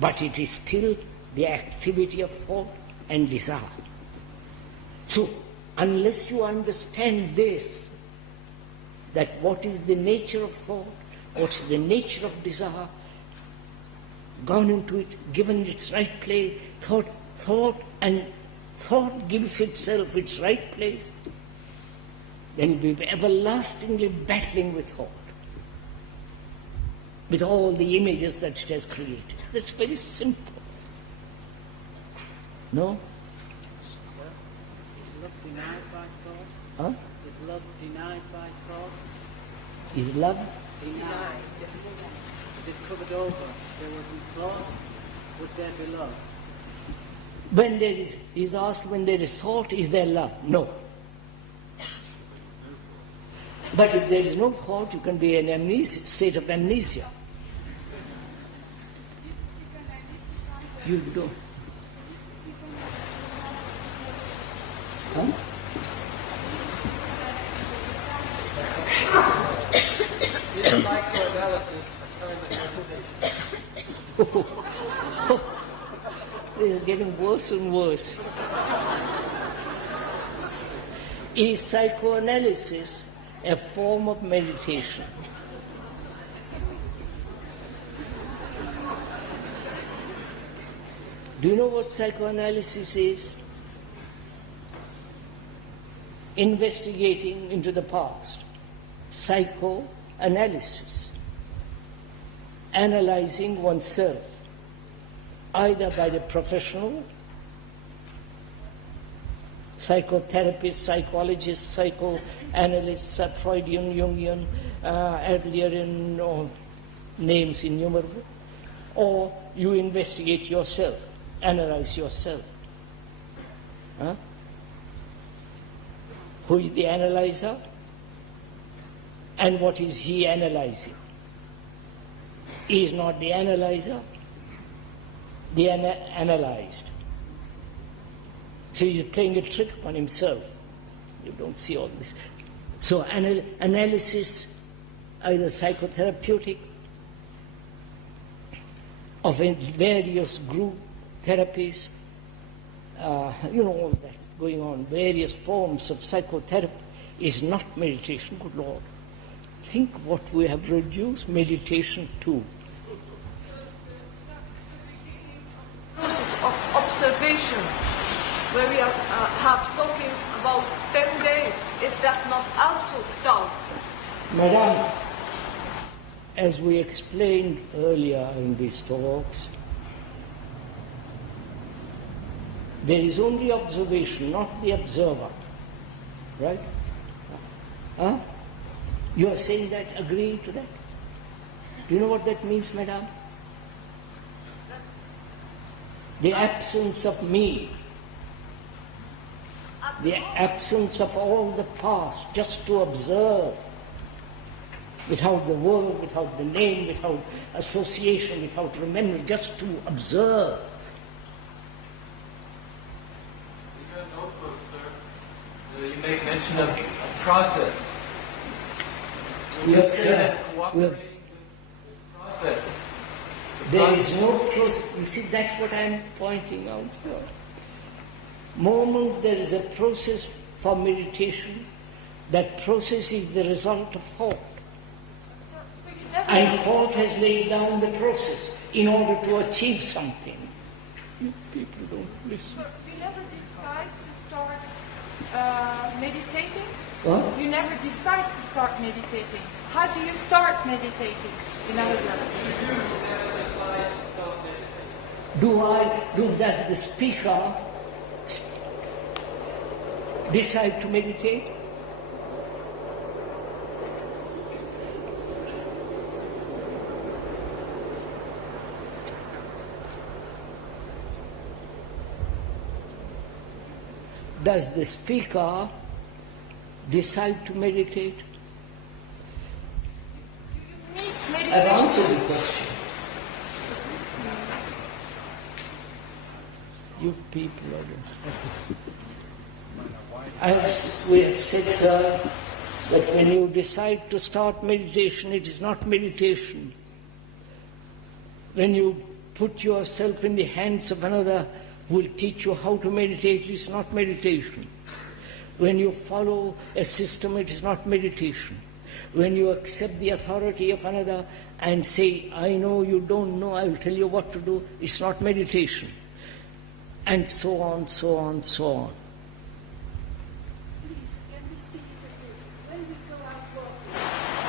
But it is still the activity of thought and desire. So, unless you understand this, that what is the nature of thought, what's the nature of desire, gone into it, given its right place, thought gives itself its right place, then you'll be everlastingly battling with thought, with all the images that it has created. That's very simple. No? Is love denied by thought? Huh? Is love denied by thought? Is love? Denied. Is it covered over? There wasn't thought, would there be love? When there is, he's asked, when there is thought, is there love? No. But if there is no thought, you can be in amnesia, state of amnesia. You don't. Huh? Is psychoanalysis a kind of meditation? This is getting worse and worse. Is psychoanalysis a form of meditation? Do you know what psychoanalysis is? Investigating into the past. Psychoanalysis. Analyzing oneself, either by the professional, psychotherapist, psychologist, psychoanalyst, Freudian, Jungian, Adlerian, or names innumerable, or you investigate yourself, analyze yourself. Huh? Who is the analyzer? And what is he analyzing? He is not the analyzer, the analyzed. So he's playing a trick on himself. You don't see all this. So analysis, either psychotherapeutic, of various group therapies, all that's going on, various forms of psychotherapy, is not meditation, good Lord. Think what we have reduced meditation to. Process of observation, where we have talking about 10 days, is that not also doubt? Madam, as we explained earlier in these talks, there is only observation, not the observer. Right? Huh? You are saying that, agreeing to that? Do you know what that means, madam? The absence of me. The absence of all the past, just to observe. Without the word, without the name, without association, without remembrance, just to observe. You got a notebook, sir. You make mention of a process. Yes, say sir. that cooperating with the process. There is no process. You see, that's what I'm pointing out here. Moment there is a process for meditation, that process is the result of thought. And thought has laid down the process in order to achieve something. You people don't listen. You never decide to start meditating? What? You never decide to start meditating. How do you start meditating? In other words, does the speaker decide to meditate? Does the speaker decide to meditate? I've answered the question. You people are we have said, sir, that when you decide to start meditation, it is not meditation. When you put yourself in the hands of another who will teach you how to meditate, it is not meditation. When you follow a system, it is not meditation. When you accept the authority of another and say, I know, you don't know, I will tell you what to do, it's not meditation. And so on, so on, so on. Please, can we see this? When we go out walking,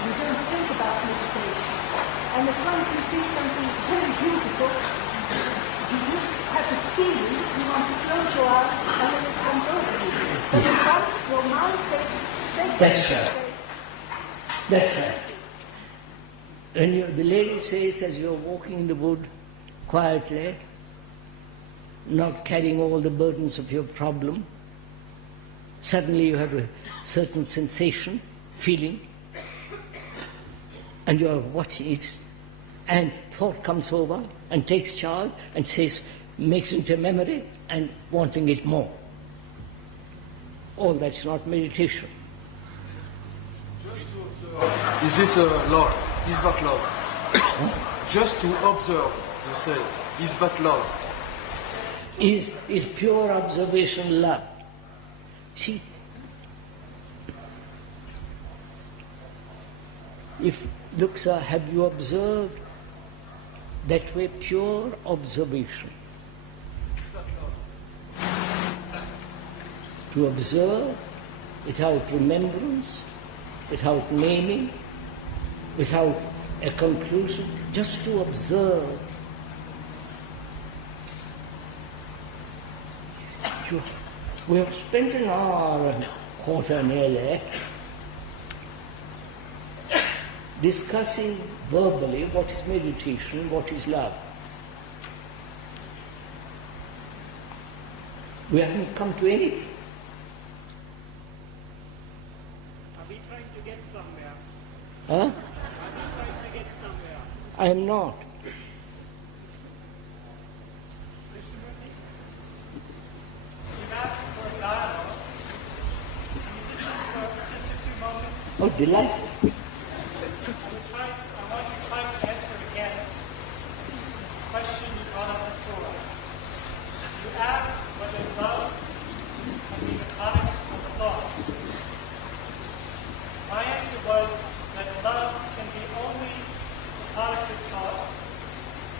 we don't think about meditation. And at once we see something very beautiful, you have a feeling you want to close your eyes and then it comes over you. But at once your mind takes That's right. That's right. When the lady says, as you're walking in the wood quietly, not carrying all the burdens of your problem, suddenly you have a certain sensation, feeling, and you're watching it, and thought comes over and takes charge and says, makes it a memory and wanting it more. All that's not meditation. Is it love? Is that love? Just to observe, you say, is that love? Is pure observation love. See, look, sir, have you observed that way? Pure observation. To observe without remembrance, without naming, without a conclusion, just to observe. We have spent an hour and a quarter nearly discussing verbally what is meditation, what is love. We haven't come to anything. Are we trying to get somewhere? Huh? Are we trying to get somewhere? I am not. Krishnamurti, you've asked for a dialogue. Can you listen for just a few moments? Oh, delightful. I want you to try to answer again the question you brought up before. You asked whether love can be the product of thought. My answer was that love can be only the product of thought.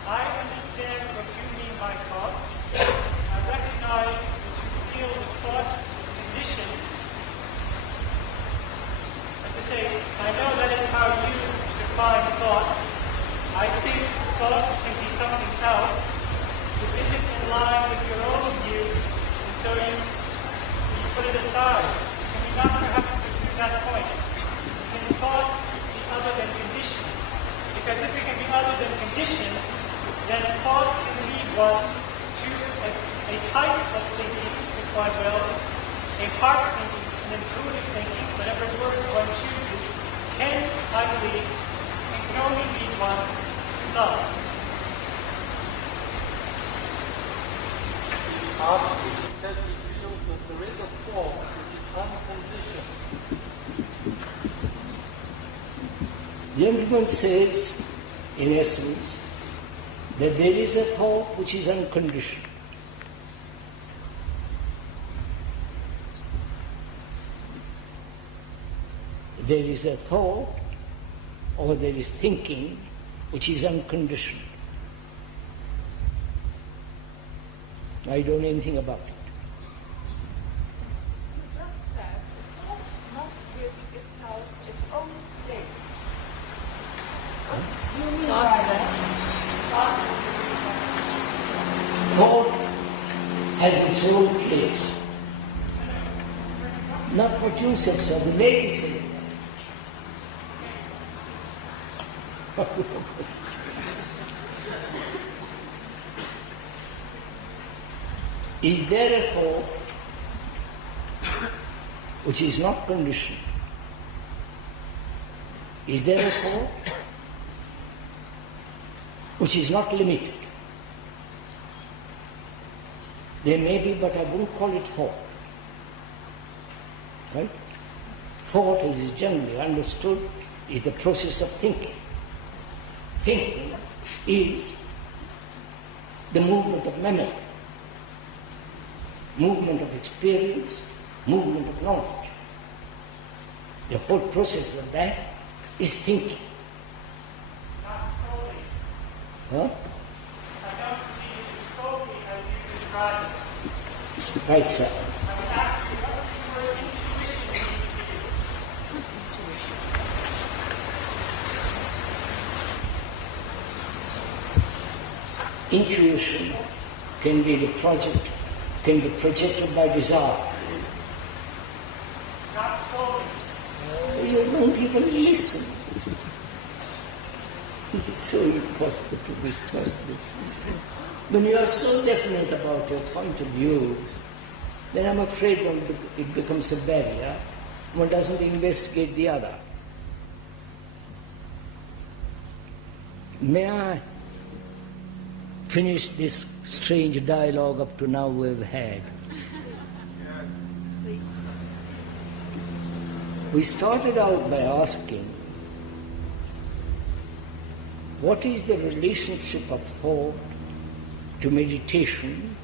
I understand what you mean by thought. I recognize that you feel that thought is conditioned. As I say, I know that is how you define thought. I think thought can be something else. This isn't in line with your own views, and so you put it aside. Can we not perhaps pursue that point? Can thought be other than conditioned? Because if it can be other than conditioned, then thought can lead one to a type of thinking, if one will, a heart thinking, an intuitive thinking, whatever word one chooses, can, I believe, and can only lead one to love. He says he feels that there is a form which is unconditioned. The gentleman says, in essence, that there is a thought which is unconditioned. There is a thought or there is thinking which is unconditioned. I don't know anything about it. You just said the thought must give itself its own place. What do you mean by that? Thought has its own place. Not what you said, sir, the lady said. Is there a thought which is not conditioned? Is there a thought which is not limited? There may be, but I won't call it thought. Right? Thought, as is generally understood, is the process of thinking. Thinking is the movement of memory, movement of experience, movement of knowledge. The whole process of that is thinking. Not solely. Huh? I don't see it as solely as you describe it. Right, sir. I would ask you, what does the word intuition mean to you? Intuition can be the project, can be projected by desire. Not solely. You don't even listen. It's so impossible to discuss this. When you are so definite about your point of view, then I'm afraid it becomes a barrier. One doesn't investigate the other. May I finish this strange dialogue up to now we've had? We started out by asking, what is the relationship of thought to meditation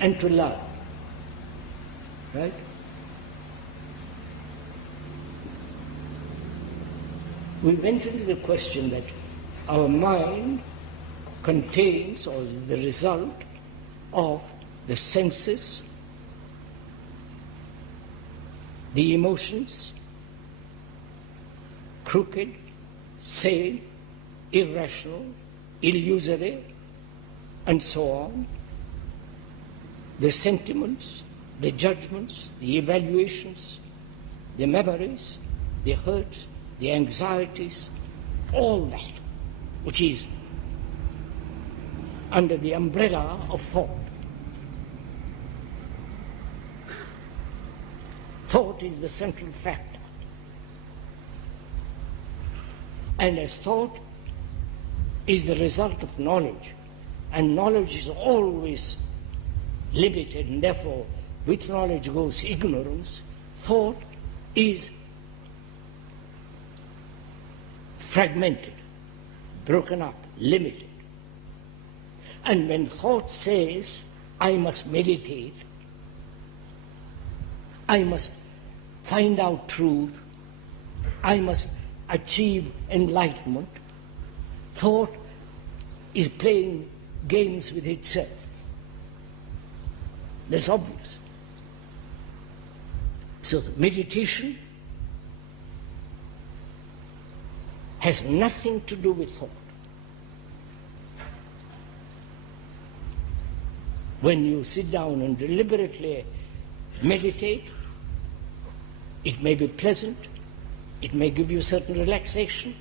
and to love? Right? We went into the question that our mind contains or is the result of the senses, the emotions, crooked, sane, irrational, illusory, and so on, the sentiments, the judgments, the evaluations, the memories, the hurts, the anxieties, all that which is under the umbrella of thought. Thought is the central factor. And as thought is the result of knowledge, and knowledge is always limited, and therefore with knowledge goes ignorance, thought is fragmented, broken up, limited. And when thought says, I must meditate, I must find out truth, I must achieve enlightenment, thought is playing games with itself. That's obvious. So meditation has nothing to do with thought. When you sit down and deliberately meditate, it may be pleasant, it may give you certain relaxation,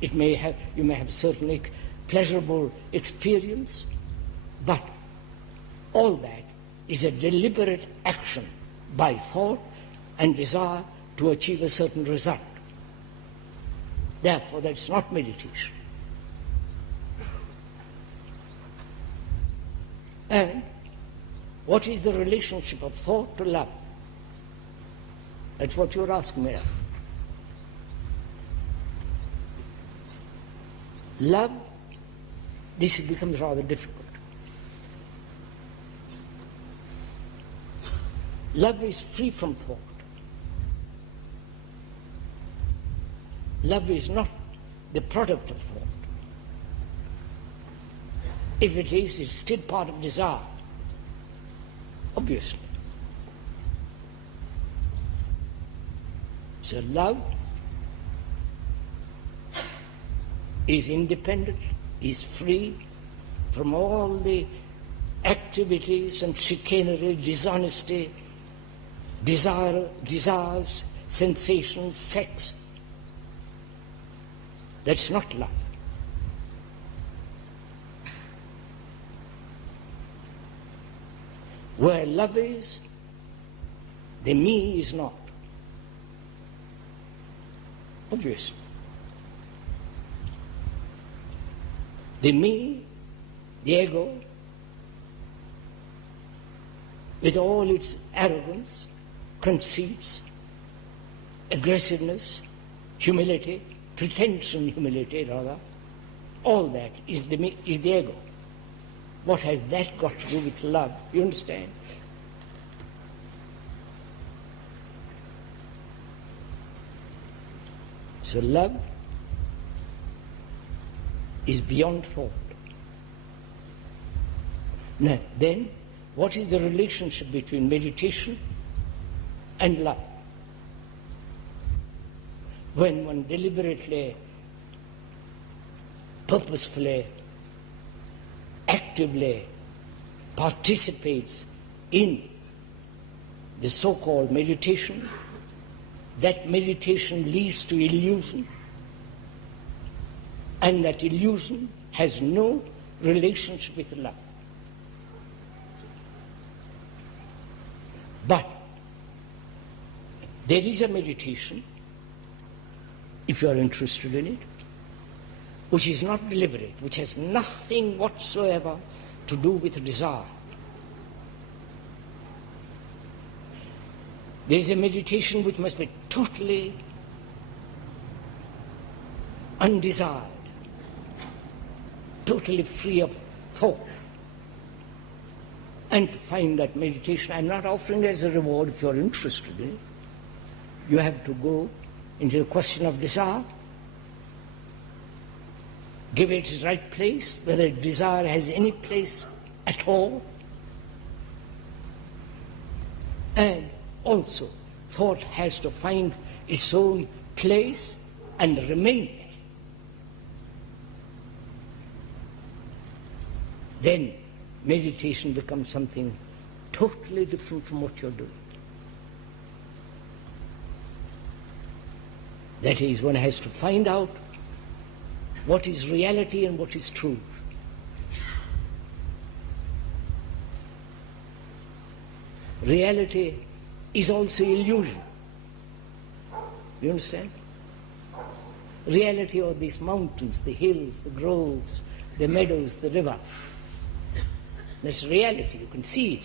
you may have certain pleasurable experience, but all that is a deliberate action by thought and desire to achieve a certain result. Therefore, that's not meditation. And what is the relationship of thought to love? That's what you're asking me. Love, this becomes rather difficult. Love is free from thought. Love is not the product of thought. If it is, it's still part of desire, obviously. So love is independent, is free from all the activities and chicanery, dishonesty, desires, sensations, sex. That's not love. Where love is, the me is not. Obviously. The me, the ego, with all its arrogance, conceits, aggressiveness, humility, pretension humility rather, all that is the ego. What has that got to do with love? You understand? So love is beyond thought. Now, then, what is the relationship between meditation and love? When one deliberately, purposefully, actively participates in the so-called meditation, that meditation leads to illusion, and that illusion has no relationship with love. But there is a meditation, if you are interested in it, which is not deliberate, which has nothing whatsoever to do with desire. There is a meditation which must be totally undesired, totally free of thought. And to find that meditation, I'm not offering as a reward if you're interested in it. You have to go into the question of desire, give it its right place, whether desire has any place at all. And also, thought has to find its own place and remain there. Then meditation becomes something totally different from what you're doing. That is, one has to find out what is reality and what is truth. Reality is also illusion. You understand? Reality are these mountains, the hills, the groves, the meadows, the river. That's reality, you can see it.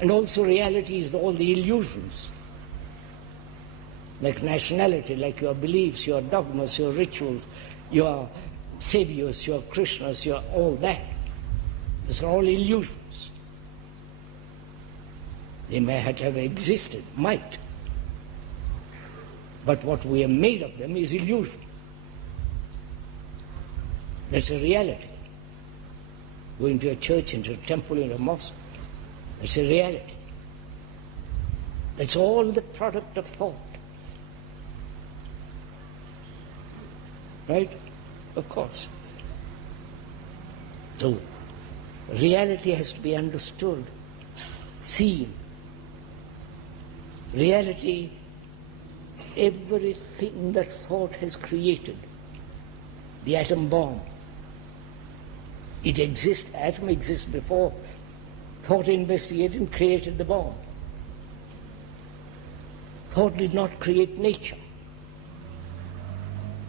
And also reality is all the illusions, like nationality, like your beliefs, your dogmas, your rituals, your saviors, your Krishnas, your all that. Those are all illusions. They may have existed, might. But what we have made of them is illusion. That's a reality. Going to a church, into a temple, into a mosque, that's a reality. That's all the product of thought. Right? Of course. So, reality has to be understood, seen. Reality, everything that thought has created, the atom bomb, it exists, atom exists before thought investigated and created the bomb. Thought did not create nature,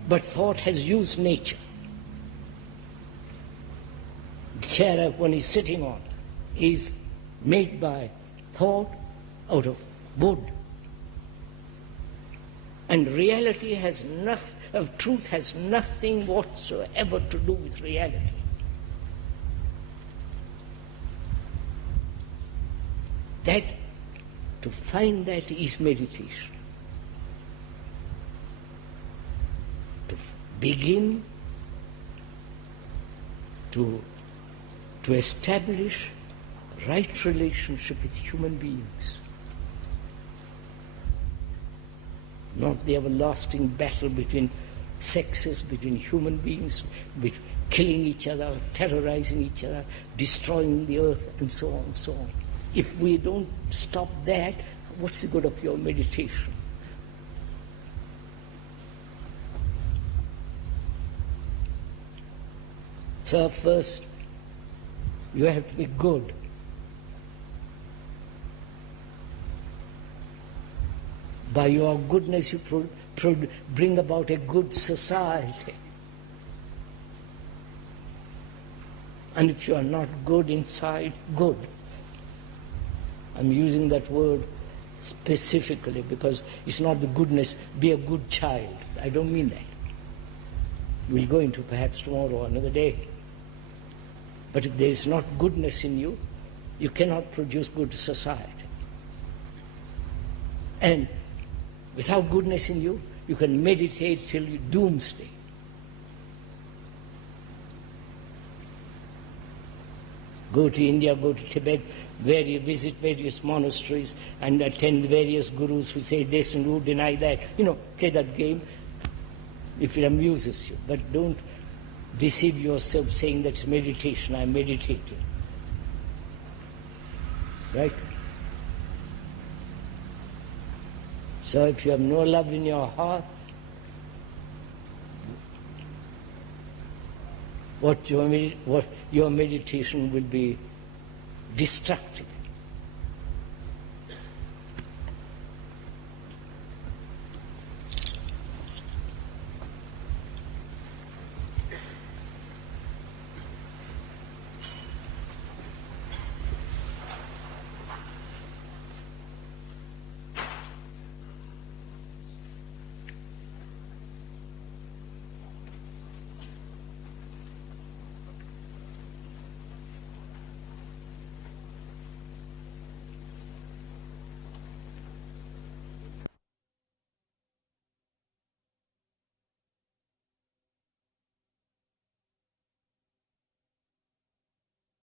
but thought has used nature. The chair one is sitting on is made by thought out of would. And reality has truth has nothing whatsoever to do with reality. That, to find that is meditation. To begin to establish right relationship with human beings. Not the everlasting battle between sexes, between human beings, killing each other, terrorizing each other, destroying the earth, and so on and so on. If we don't stop that, what's the good of your meditation? So first, you have to be good. By your goodness, you bring about a good society. And if you are not good inside, good. I'm using that word specifically because it's not the goodness, be a good child. I don't mean that. We'll go into perhaps tomorrow or another day. But if there is not goodness in you, you cannot produce good society. And without goodness in you, you can meditate till you doomsday. Go to India, go to Tibet, visit various monasteries and attend various gurus who say this and who deny that. Play that game if it amuses you. But don't deceive yourself saying that's meditation, I'm meditating. Right? So if you have no love in your heart, what your meditation will be destructive.